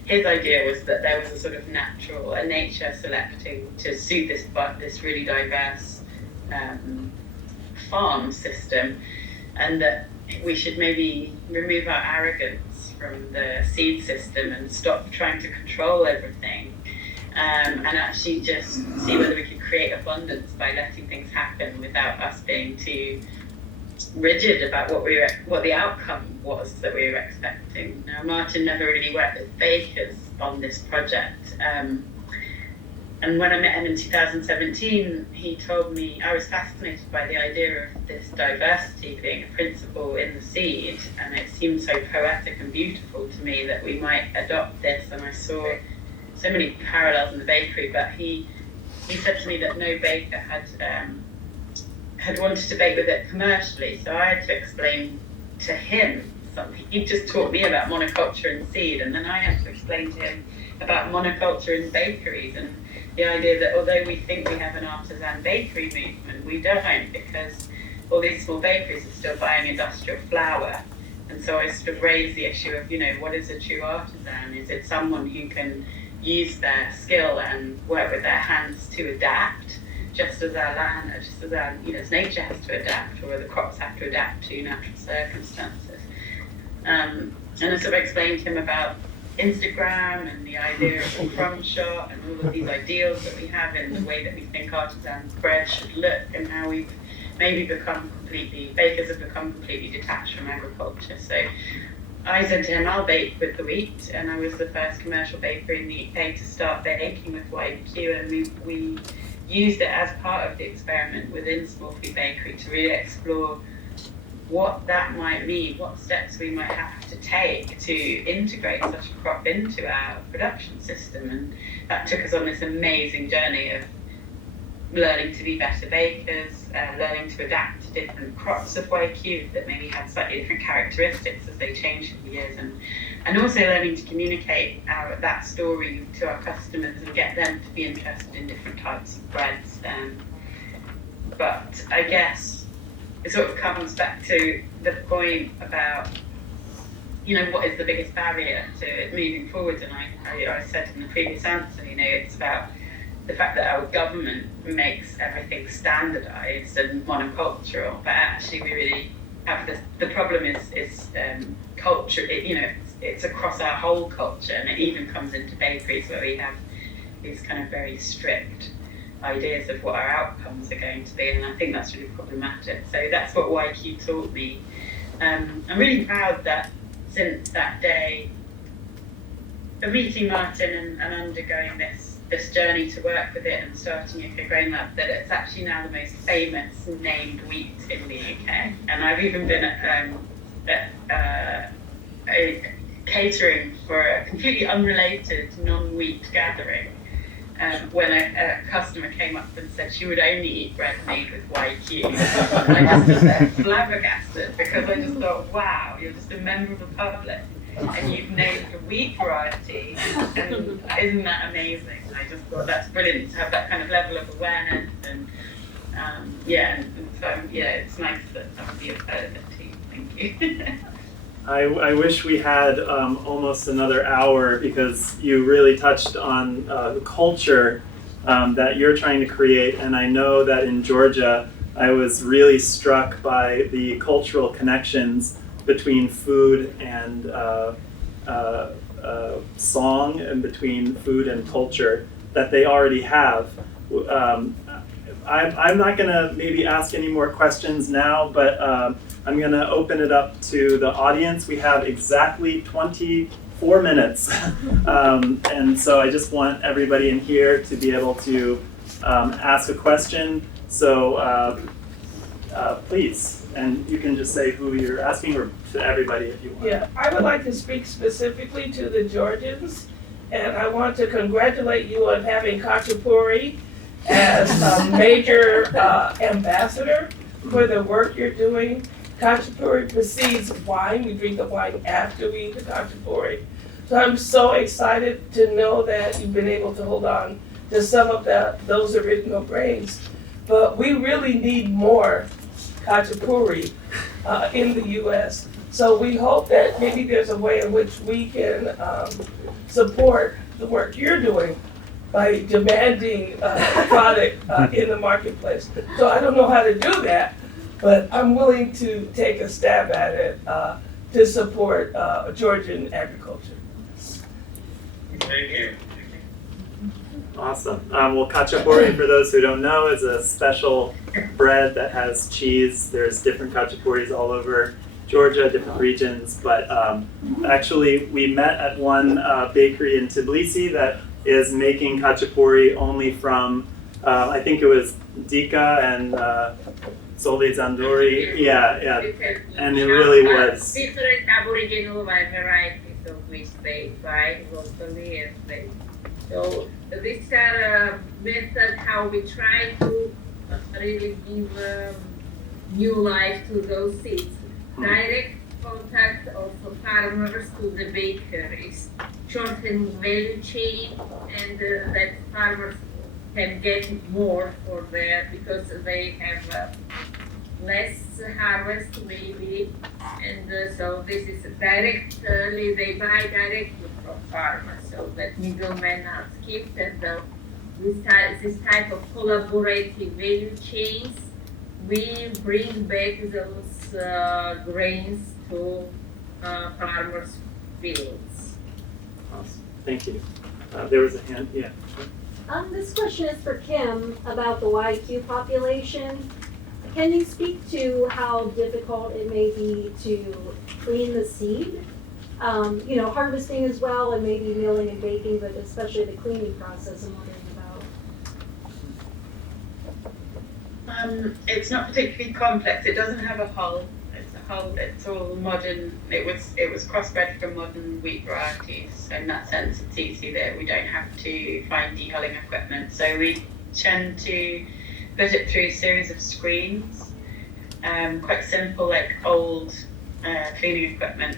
his idea was that there was a sort of nature selecting to suit this really diverse farm system, and that we should maybe remove our arrogance from the seed system and stop trying to control everything, and actually just see whether we could create abundance by letting things happen without us being too rigid about what the outcome was that we were expecting. Now, Martin never really worked with bakers on this project, and when I met him in 2017, he told me I was fascinated by the idea of this diversity being a principle in the seed, and it seemed so poetic and beautiful to me that we might adopt this. And I saw so many parallels in the bakery, but he said to me that no baker had wanted to bake with it commercially, so I had to explain to him something. He just taught me about monoculture and seed, and then I had to explain to him about monoculture in bakeries, and the idea that although we think we have an artisan bakery movement, we don't, because all these small bakeries are still buying industrial flour. And so I sort of raised the issue of, what is a true artisan? Is it someone who can use their skill and work with their hands to adapt, just as nature has to adapt, or the crops have to adapt to natural circumstances. And I sort of explained to him about Instagram and the idea of a crumb shot and all of these ideals that we have in the way that we think artisan bread should look, and how we've maybe bakers have become completely detached from agriculture. So I said to him, I'll bake with the wheat, and I was the first commercial baker in the UK to start baking with YBQ, and we used it as part of the experiment within Small Food Bakery to really explore what that might mean, what steps we might have to take to integrate such a crop into our production system. And that took us on this amazing journey of learning to be better bakers, learning to adapt to different crops of YQ that maybe had slightly different characteristics as they changed in the years, and also learning to communicate that story to our customers and get them to be interested in different types of breads. But I guess it sort of comes back to the point about, what is the biggest barrier to moving forward? And I said in the previous answer, it's about the fact that our government makes everything standardized and monocultural, but actually we really have the problem is culture. It's across our whole culture, and it even comes into bakeries where we have these kind of very strict ideas of what our outcomes are going to be, and I think that's really problematic. So that's what YQ taught me. I'm really proud that since that day of meeting Martin and undergoing this journey to work with it and starting UK Grain Lab, that it's actually now the most famous named wheat in the UK. And I've even been at catering for a completely unrelated non-wheat gathering when a customer came up and said she would only eat bread made with YQ. And I just was flabbergasted, because I just thought, wow, you're just a member of the public and you've named a wheat variety, and isn't that amazing? I just thought that's brilliant to have that kind of level of awareness, and so it's nice that some of you have heard of it too. Thank you. I wish we had almost another hour, because you really touched on the culture that you're trying to create, and I know that in Georgia I was really struck by the cultural connections between food and song, and between food and culture that they already have. I'm not going to maybe ask any more questions now, but I'm going to open it up to the audience. We have exactly 24 minutes. And so I just want everybody in here to be able to ask a question. So please, and you can just say who you're asking, or to everybody if you want. Yeah, I would like to speak specifically to the Georgians, and I want to congratulate you on having Khachapuri as a major ambassador for the work you're doing. Khachapuri precedes wine. We drink the wine after we eat the Khachapuri. So I'm so excited to know that you've been able to hold on to some of those original grains. But we really need more Khachapuri in the U.S. So we hope that maybe there's a way in which we can support the work you're doing by demanding a product in the marketplace. So I don't know how to do that, but I'm willing to take a stab at it to support Georgian agriculture. Thank you. Awesome. Well, khachapuri, for those who don't know, is a special bread that has cheese. There's different khachapuris all over Georgia, different regions, but actually we met at one bakery in Tbilisi that is making khachapuri only from, I think it was Dika and Soli Zandori. Yeah, and it really was. Different Aboriginal varieties of which they buy locally, and so these are methods how we try to really give new life to those seeds. Direct contact of farmers to the bakeries, shorten value chain, and that farmers can get more for their, because they have less harvest maybe, and so this is directly, they buy directly from farmers, so that middlemen are skipped, and this type of collaborative value chains, we bring back those grains to farmers' fields. Awesome. Thank you. There was a hand. Yeah. This question is for Kim about the YQ population. Can you speak to how difficult it may be to clean the seed? Harvesting as well, and maybe milling and baking, but especially the cleaning process I'm wondering about. It's not particularly complex. It doesn't have a hull. It's all modern. It was crossbred from modern wheat varieties. So in that sense, it's easy that we don't have to find dehulling equipment. So we tend to put it through a series of screens. Quite simple, like old cleaning equipment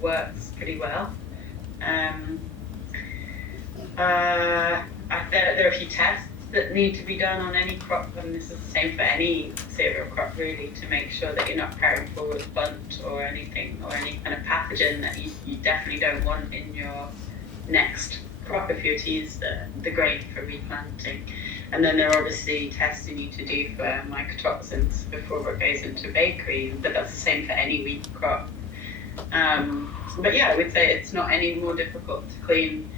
works pretty well. There are a few tests that need to be done on any crop, and this is the same for any cereal crop really, to make sure that you're not carrying forward bunt or anything, or any kind of pathogen that you definitely don't want in your next crop if you're to use the grain for replanting. And then there are obviously tests you need to do for mycotoxins before it goes into bakery, but that's the same for any wheat crop. But yeah, I would say it's not any more difficult to clean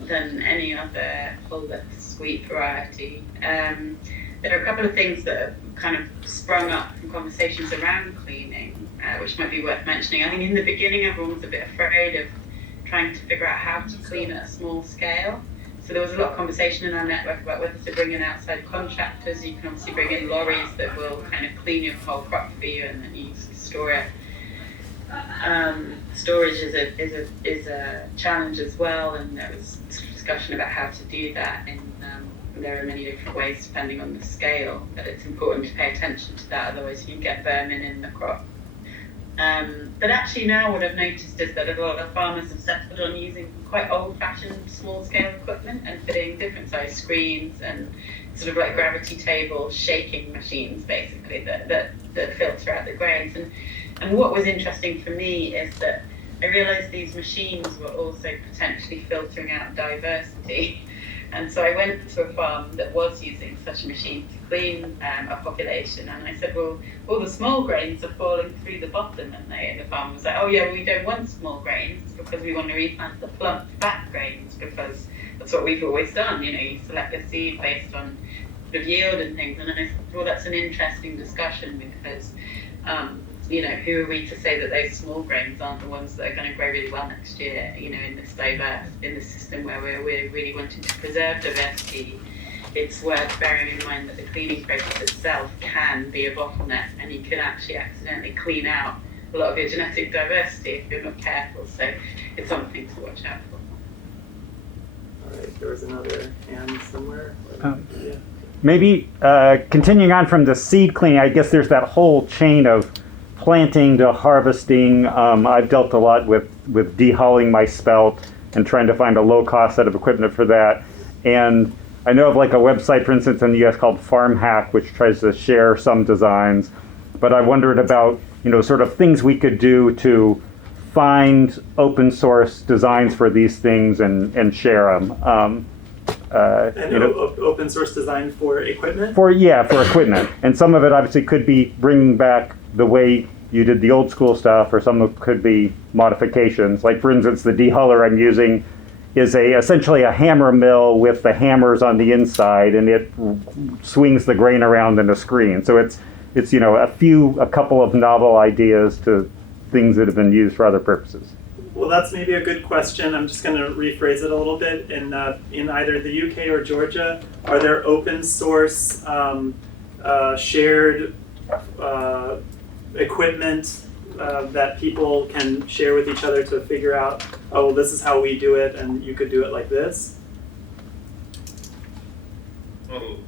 than any other whole sweet variety. There are a couple of things that have kind of sprung up from conversations around cleaning, which might be worth mentioning. I think in the beginning, everyone was a bit afraid of trying to figure out how to clean at a small scale. So there was a lot of conversation in our network about whether to bring in outside contractors. You can obviously bring in lorries that will kind of clean your whole crop for you, and then you store it. Storage is a challenge as well, and there was discussion about how to do that. And there are many different ways depending on the scale, but it's important to pay attention to that, otherwise you get vermin in the crop. But actually now what I've noticed is that a lot of farmers have settled on using quite old-fashioned small-scale equipment and fitting different size screens and sort of like gravity table shaking machines basically that filter out the grains. And what was interesting for me is that I realized these machines were also potentially filtering out diversity. And so I went to a farm that was using such a machine to clean a population, and I said, well, all the small grains are falling through the bottom, and the farmer was like, oh yeah, we don't want small grains because we want to replant the plump fat grains, because that's what we've always done, you select a seed based on sort of yield and things. And I said, well, that's an interesting discussion, because who are we to say that those small grains aren't the ones that are going to grow really well next year, in this system where we're really wanting to preserve diversity. It's worth bearing in mind that the cleaning process itself can be a bottleneck, and you can actually accidentally clean out a lot of your genetic diversity if you're not careful. So it's something to watch out for. All right, there was another hand somewhere. Yeah. Maybe continuing on from the seed cleaning, I guess there's that whole chain of planting to harvesting. I've dealt a lot with dehulling my spelt and trying to find a low-cost set of equipment for that. And I know of like a website, for instance, in the US called Farm Hack, which tries to share some designs. But I wondered about, sort of things we could do to find open source designs for these things and share them. Open source design for equipment? For equipment. And some of it obviously could be bringing back the way you did the old school stuff, or some of it could be modifications. Like for instance, the dehuller I'm using is essentially a hammer mill with the hammers on the inside, and it swings the grain around in a screen. So it's a couple of novel ideas to things that have been used for other purposes. Well, that's maybe a good question. I'm just going to rephrase it a little bit. In either the UK or Georgia, are there open source shared equipment that people can share with each other to figure out, oh, well, this is how we do it, and you could do it like this? Oh,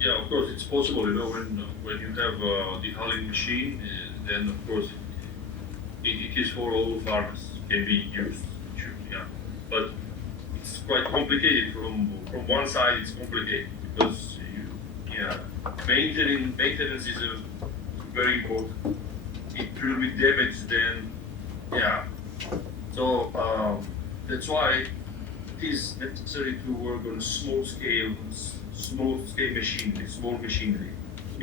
yeah, of course it's possible. When you have a dehulling machine, then of course it is for all farmers. Can be used, yeah, but it's quite complicated. From one side, it's complicated because maintenance is very important. It will be damaged then, yeah. So that's why it is necessary to work on small scale machinery,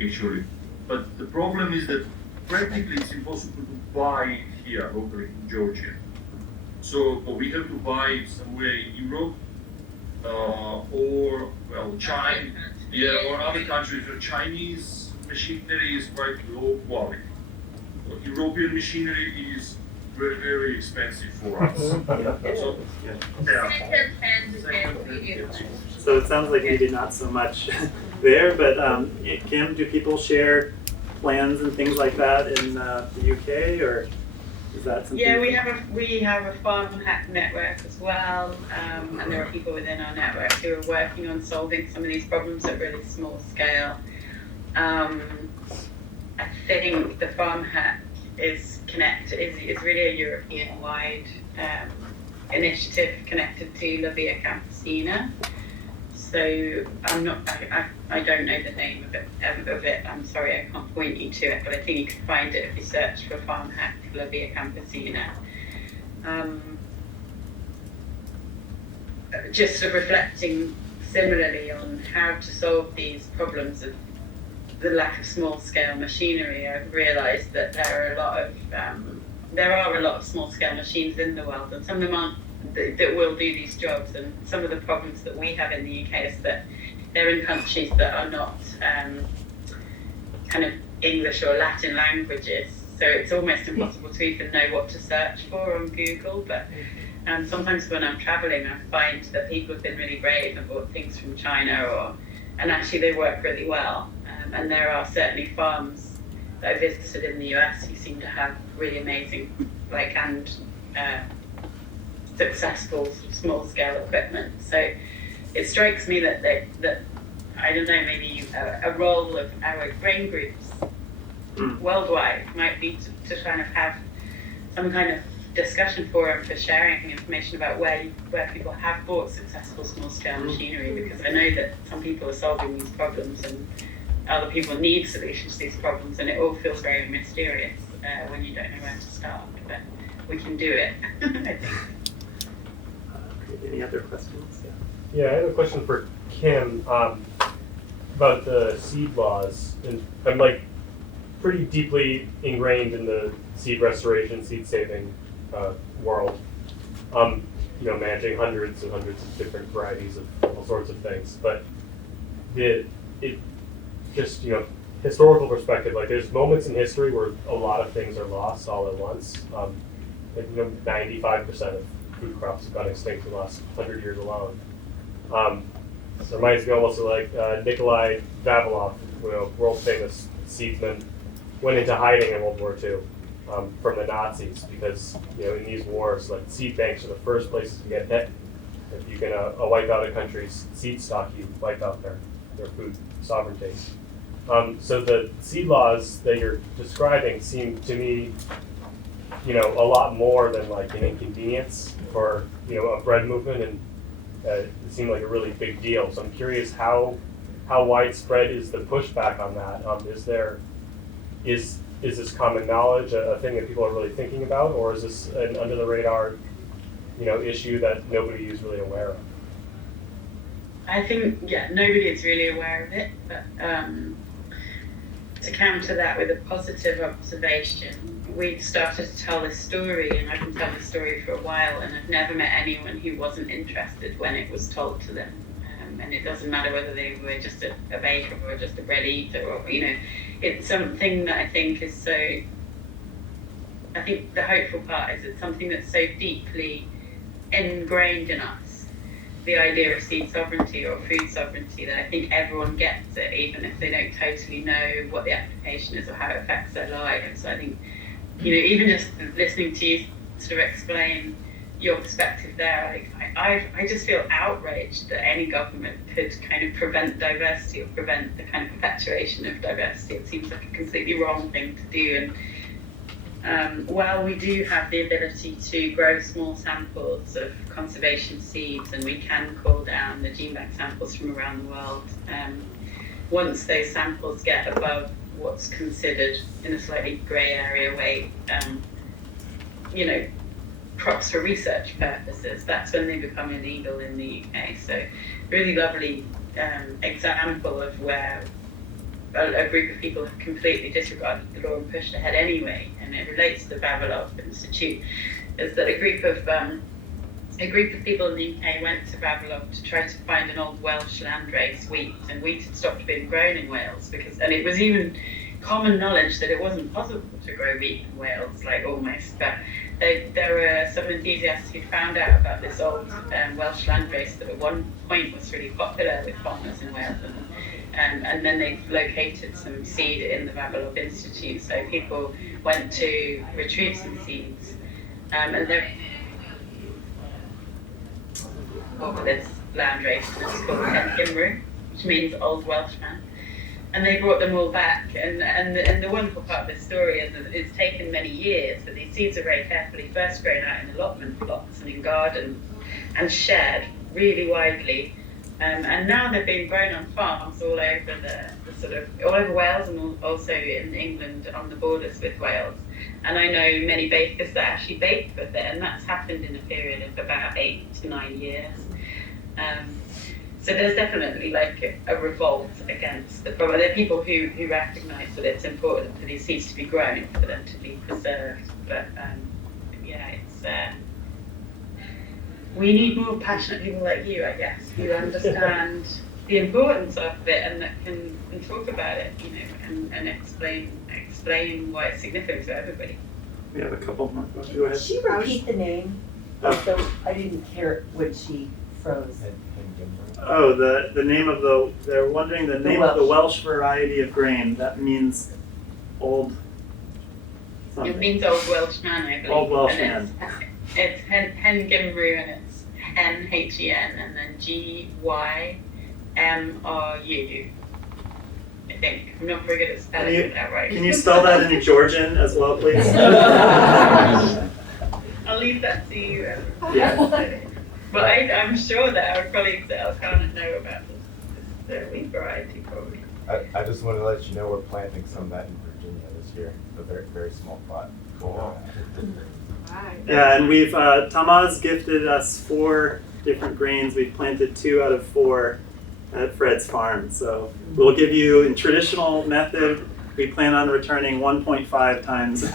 actually. But the problem is that practically it's impossible to buy it here locally in Georgia. So we have to buy it somewhere in Europe or China, or other countries where Chinese machinery is quite low quality. European machinery is very, very expensive for us. So it sounds like maybe not so much there, but Kim, do people share plans and things like that in the UK, or is that something? Yeah, we have a farm hack network as well, and there are people within our network who are working on solving some of these problems at really small scale. I think the farm hack is really a European-wide initiative connected to La Via Campesina. So I don't know the name of it. I'm sorry, I can't point you to it, but I think you can find it if you search for Farm Hack La Via Campesina. Just sort of reflecting similarly on how to solve these problems of the lack of small-scale machinery, I've realised that there are a lot of small-scale machines in the world, and some of them aren't that will do these jobs. And some of the problems that we have in the UK is that they're in countries that are not kind of English or Latin languages, so it's almost impossible to even know what to search for on Google. But sometimes when I'm traveling, I find that people have been really brave and bought things from China, and actually they work really well. And there are certainly farms that I visited in the US who seem to have really amazing, successful small-scale equipment. So it strikes me that I don't know, maybe a role of our grain groups worldwide might be to kind of have some kind of discussion forum for sharing information about where people have bought successful small-scale machinery, because I know that some people are solving these problems and other people need solutions to these problems, and it all feels very mysterious when you don't know where to start, but we can do it, I think. Any other questions? Yeah, I have a question for Kim about the seed laws. And I'm like pretty deeply ingrained in the seed restoration, seed saving world. Managing hundreds and hundreds of different varieties of all sorts of things. But historical perspective, like there's moments in history where a lot of things are lost all at once. 95% of food crops have gone extinct in the last 100 years alone. It reminds me almost of like Nikolai Vavilov, world famous seedsman, went into hiding in World War II from the Nazis because in these wars, like seed banks are the first places to get hit. If you can wipe out a country's seed stock, you wipe out their food sovereignty. So the seed laws that you're describing seem to me, a lot more than like an inconvenience for a bread movement, and it seemed like a really big deal. So I'm curious how widespread is the pushback on that? Is this common knowledge a thing that people are really thinking about, or is this an under the radar issue that nobody is really aware of? I think nobody is really aware of it, but to counter that with a positive observation, we've started to tell this story, and I've been telling this story for a while, and I've never met anyone who wasn't interested when it was told to them. And it doesn't matter whether they were just a baker or just a bread eater, or it's something that I think is so. I think the hopeful part is it's something that's so deeply ingrained in us, the idea of seed sovereignty or food sovereignty, that I think everyone gets it, even if they don't totally know what the application is or how it affects their lives. So I think, even just listening to you sort of explain your perspective there, I just feel outraged that any government could kind of prevent diversity or prevent the kind of perpetuation of diversity. It seems like a completely wrong thing to do. And while we do have the ability to grow small samples of conservation seeds, and we can call down the gene bank samples from around the world, once those samples get above what's considered in a slightly grey area way, crops for research purposes, that's when they become illegal in the UK. So really lovely example of where a group of people have completely disregarded the law and pushed ahead anyway, and it relates to the Vavilov Institute, is that a group of people in the UK went to Vavilov to try to find an old Welsh landrace wheat, and wheat had stopped being grown in Wales and it was even common knowledge that it wasn't possible to grow wheat in Wales, almost, but there were some enthusiasts who found out about this old Welsh landrace that at one point was really popular with farmers in Wales, and then they located some seed in the Vavilov Institute, so people went to retrieve some seeds, and they're for this landrace, and it's called Imru, which means old Welshman. And they brought them all back, and the wonderful part of this story is that it's taken many years, but these seeds are very carefully first grown out in allotment plots and in gardens and shared really widely, and now they're being grown on farms all over all over Wales, and also in England on the borders with Wales. And I know many bakers that actually bake with it, and that's happened in a period of about 8 to 9 years. So there's definitely a revolt against the problem. There are people who recognise that it's important for these seeds to be grown, for them to be preserved. But we need more passionate people like you, I guess, who understand the importance of it and that can talk about it, you know, and explain why it's significant to everybody. We have a couple more. Go ahead. Did she repeat the name? So I didn't hear when she froze. Oh, the name of they're wondering the name of the Welsh variety of grain. That means old something. It means old Welsh man, I believe. Old Welsh and man. It's Hen Gymru, and it's Hen and then GYMRU. I think. I'm not very good at spelling it that right. Can you spell that in Georgian as well, please? I'll leave that to you. Yeah. But I'm sure that our colleagues at Elkana know about the wheat variety probably. I just want to let you know we're planting some of that in Virginia this year, a very, very small plot. Cool. Right. Yeah, and we've Tamaz gifted us 4 different grains. We've planted 2 out of 4 at Fred's farm. So we'll give you in traditional method. We plan on returning 1.5 times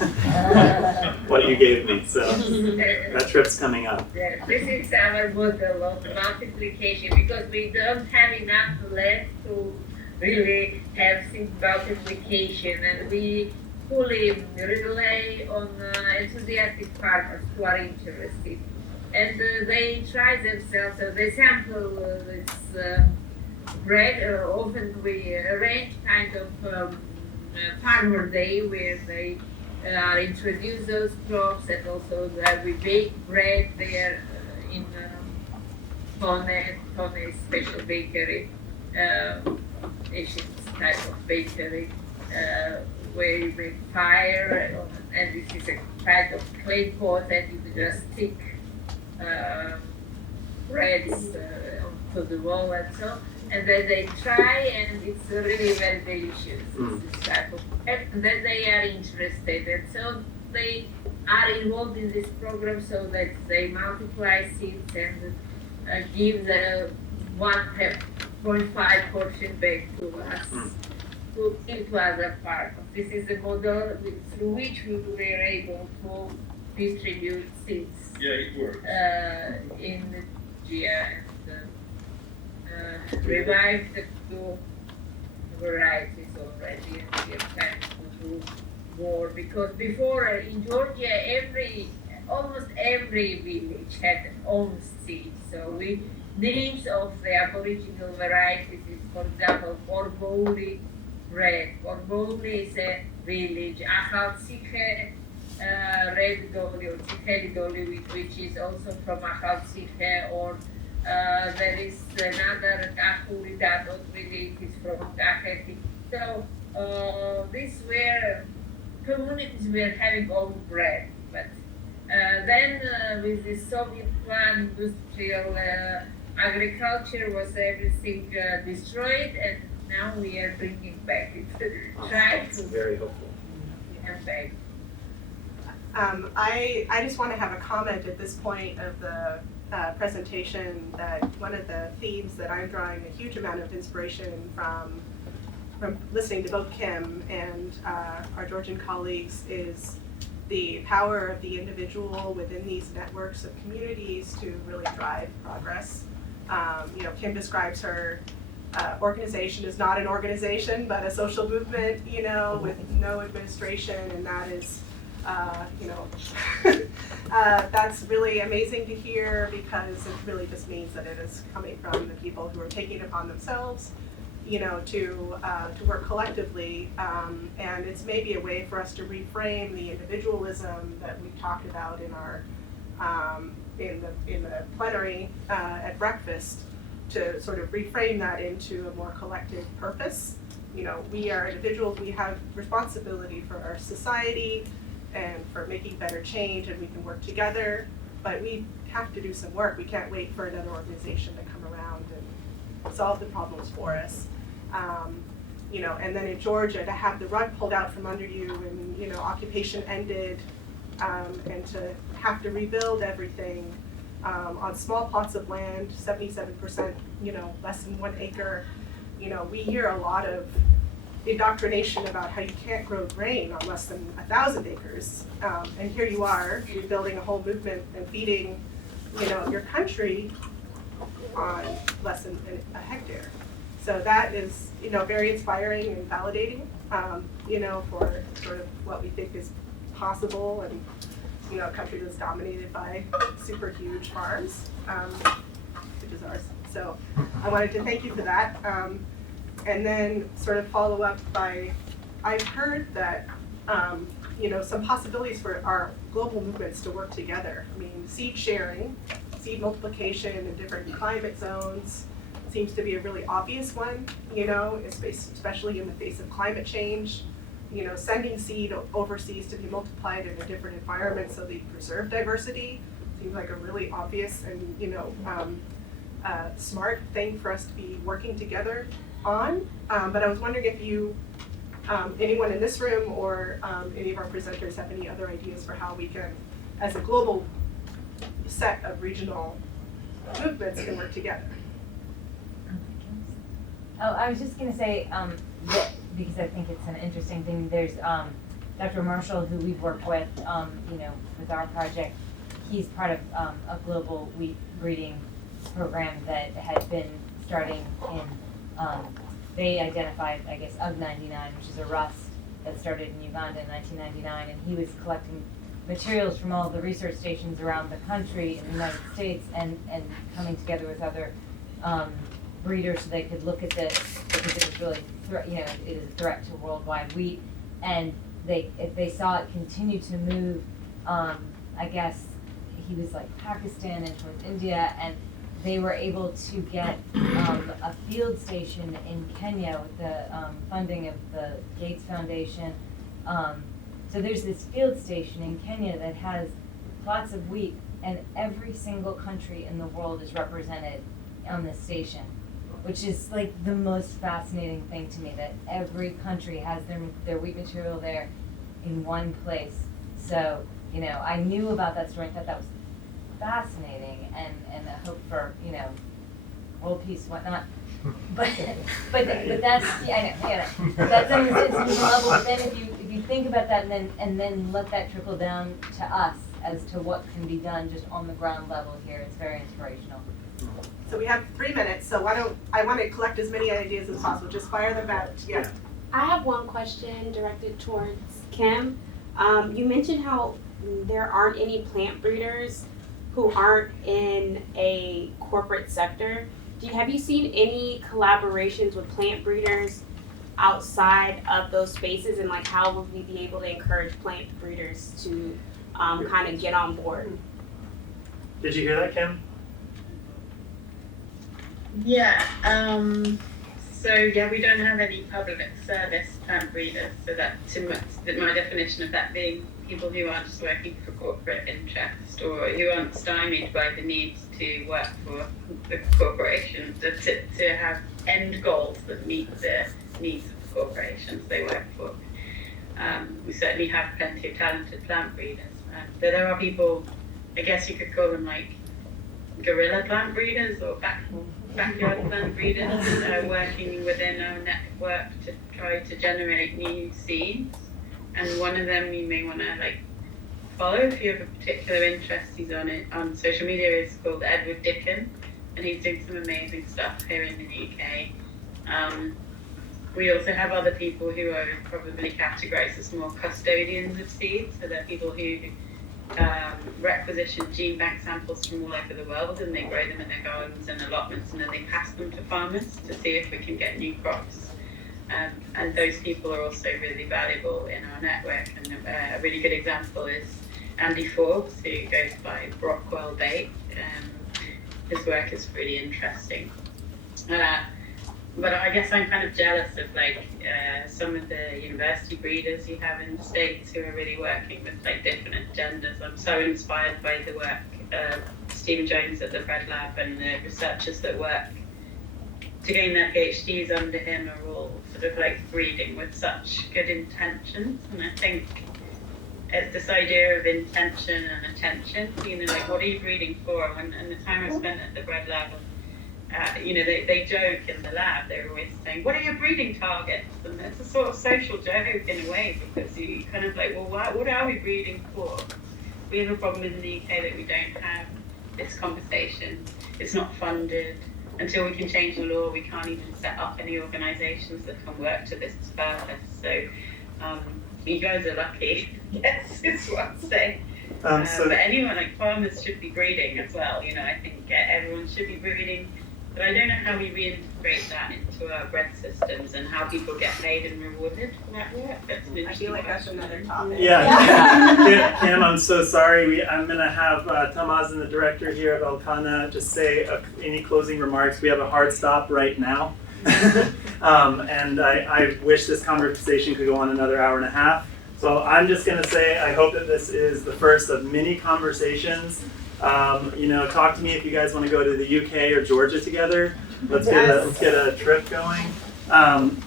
what you gave me. So that trip's coming up. Yeah, this is our model of multiplication because we don't have enough land to really have seed multiplication, and we fully rely on enthusiastic farmers who are interested. And they try themselves, so they sample this bread. Often we arrange kind of farmer day where they introduce those crops, and also we bake bread there in Tone special bakery, Asian type of bakery, where you make fire, and this is a kind of clay pot, and you just stick breads onto the wall and so. And then they try, and it's really very delicious. This type of, and then they are interested, and so they are involved in this program so that they multiply seeds and give the 1.5 portion back to us, to give to other farmers. This is the model through which we were able to distribute seeds. Yeah, it works. In Georgia. Revive the 2 varieties already, and we are planning to do more because before in Georgia almost every village had its own seed. So names of the aboriginal varieties is, for example, Borboli red. Borboli is a village. Achalsiche red dolly or Chikeli dolly, which is also from Achalsiche, or there is another Kahuri Dadot village, is from Kaheti. So these were communities were having own bread, but then with the Soviet plan, industrial agriculture was everything destroyed, and now we are bringing back it. Try to very hopeful. Come back. I just want to have a comment at this point of the presentation that one of the themes that I'm drawing a huge amount of inspiration from listening to both Kim and our Georgian colleagues is the power of the individual within these networks of communities to really drive progress. Kim describes her organization as not an organization, but a social movement, with no administration, and that is that's really amazing to hear because it really just means that it is coming from the people who are taking it upon themselves, to work collectively, and it's maybe a way for us to reframe the individualism that we talked about in our in the plenary at breakfast, to sort of reframe that into a more collective purpose. We are individuals, we have responsibility for our society and for making better change, and we can work together, but we have to do some work. We can't wait for another organization to come around and solve the problems for us. And then in Georgia, to have the rug pulled out from under you and, occupation ended, and to have to rebuild everything on small plots of land, 77%, less than 1 acre. We hear a lot of indoctrination about how you can't grow grain on less than 1,000 acres. And here you are, you're building a whole movement and feeding your country on less than a hectare. So that is, very inspiring and validating, for sort of what we think is possible, and, a country that's dominated by super huge farms, which is ours. So I wanted to thank you for that. And then sort of follow up by, I've heard that, some possibilities for our global movements to work together. I mean, seed sharing, seed multiplication in different climate zones seems to be a really obvious one, especially in the face of climate change. Sending seed overseas to be multiplied in a different environment so that you preserve diversity seems like a really obvious and, smart thing for us to be working together on. But I was wondering if you, anyone in this room or any of our presenters have any other ideas for how we can, as a global set of regional movements, can work together. Oh, I was just going to say, that, because I think it's an interesting thing, there's Dr. Marshall, who we've worked with, with our project. He's part of a global wheat breeding program that had been starting in, they identified, I guess, UG99, which is a rust that started in Uganda in 1999, and he was collecting materials from all the research stations around the country in the United States and coming together with other breeders so they could look at this, because it was really, it is a threat to worldwide wheat, and they saw it continue to move, I guess he was like Pakistan and towards India, and they were able to get a field station in Kenya with the funding of the Gates Foundation. So there's this field station in Kenya that has plots of wheat, and every single country in the world is represented on this station, which is like the most fascinating thing to me, that every country has their wheat material there in one place. So, I knew about that story, I thought that was fascinating, and a hope for, world peace and whatnot. But that's, yeah, I know. That's on the institutional level, but then if you think about that and then let that trickle down to us as to what can be done just on the ground level here, it's very inspirational. So we have 3 minutes, so I want to collect as many ideas as possible. Just fire them out. Yeah. I have one question directed towards Kim. You mentioned how there aren't any plant breeders who aren't in a corporate sector. Have you seen any collaborations with plant breeders outside of those spaces, and like how would we be able to encourage plant breeders to kind of get on board? Did you hear that, Kim? Yeah, we don't have any public service plant breeders, so my definition of that being people who aren't just working for corporate interest or who aren't stymied by the need to work for the corporations, to have end goals that meet the needs of the corporations they work for. We certainly have plenty of talented plant breeders. There are people, I guess you could call them like guerrilla plant breeders or backyard plant breeders, working within our network to try to generate new seeds. And one of them you may want to follow if you have a particular interest. He's on social media. Is called Edward Dickon, and he's doing some amazing stuff here in the UK. We also have other people who are probably categorized as more custodians of seeds. So they're people who requisition gene bank samples from all over the world, and they grow them in their gardens and allotments, and then they pass them to farmers to see if we can get new crops. And those people are also really valuable in our network. And a really good example is Andy Forbes, who goes by Brockwell Bait. His work is really interesting. But I guess I'm kind of jealous of some of the university breeders you have in the States who are really working with different agendas. I'm so inspired by the work of Stephen Jones at the Bread Lab, and the researchers that work to gain their PhDs under him are all sort of breeding with such good intentions. And I think it's this idea of intention and attention, what are you breeding for? And the time I spent at the Bread Lab, they joke in the lab, they're always saying, what are your breeding targets? And it's a sort of social joke in a way, because you kind of what are we breeding for? We have a problem in the UK that we don't have this conversation. It's not funded. Until we can change the law, we can't even set up any organisations that can work to this purpose. So you guys are lucky. Yes, is what I'm saying. But anyone, like farmers should be breeding as well. You know, I think everyone should be breeding. But I don't know how we reintegrate that into our bread systems and how people get paid and rewarded for that work. That's an I feel like that's another topic. Yeah, Kim, I'm so sorry. I'm going to have Tamaz and the director here of Elkanah just say any closing remarks. We have a hard stop right now. And I wish this conversation could go on another hour and a half. So I'm just going to say I hope that this is the first of many conversations. You know, talk to me if you guys want to go to the UK or Georgia together. Let's get a trip going.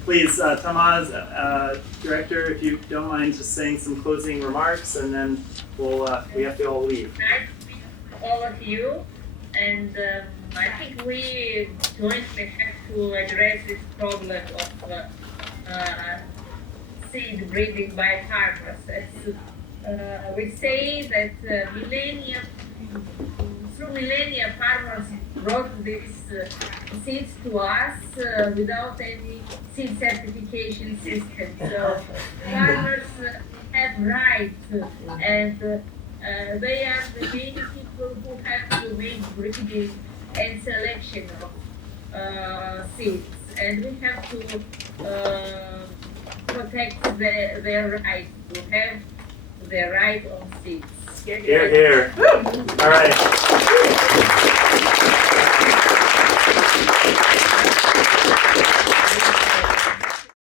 Please, Tamaz, director, if you don't mind just saying some closing remarks, and then we have to all leave. Nice to meet all of you, and I think we jointly have to address this problem of seed breeding by farmers. As we say that through millennia, farmers brought these seeds to us without any seed certification system. So farmers have rights, and they are the main people who have to make breeding and selection of seeds, and we have to protect their rights to have the right on seeds. Here, here. All right.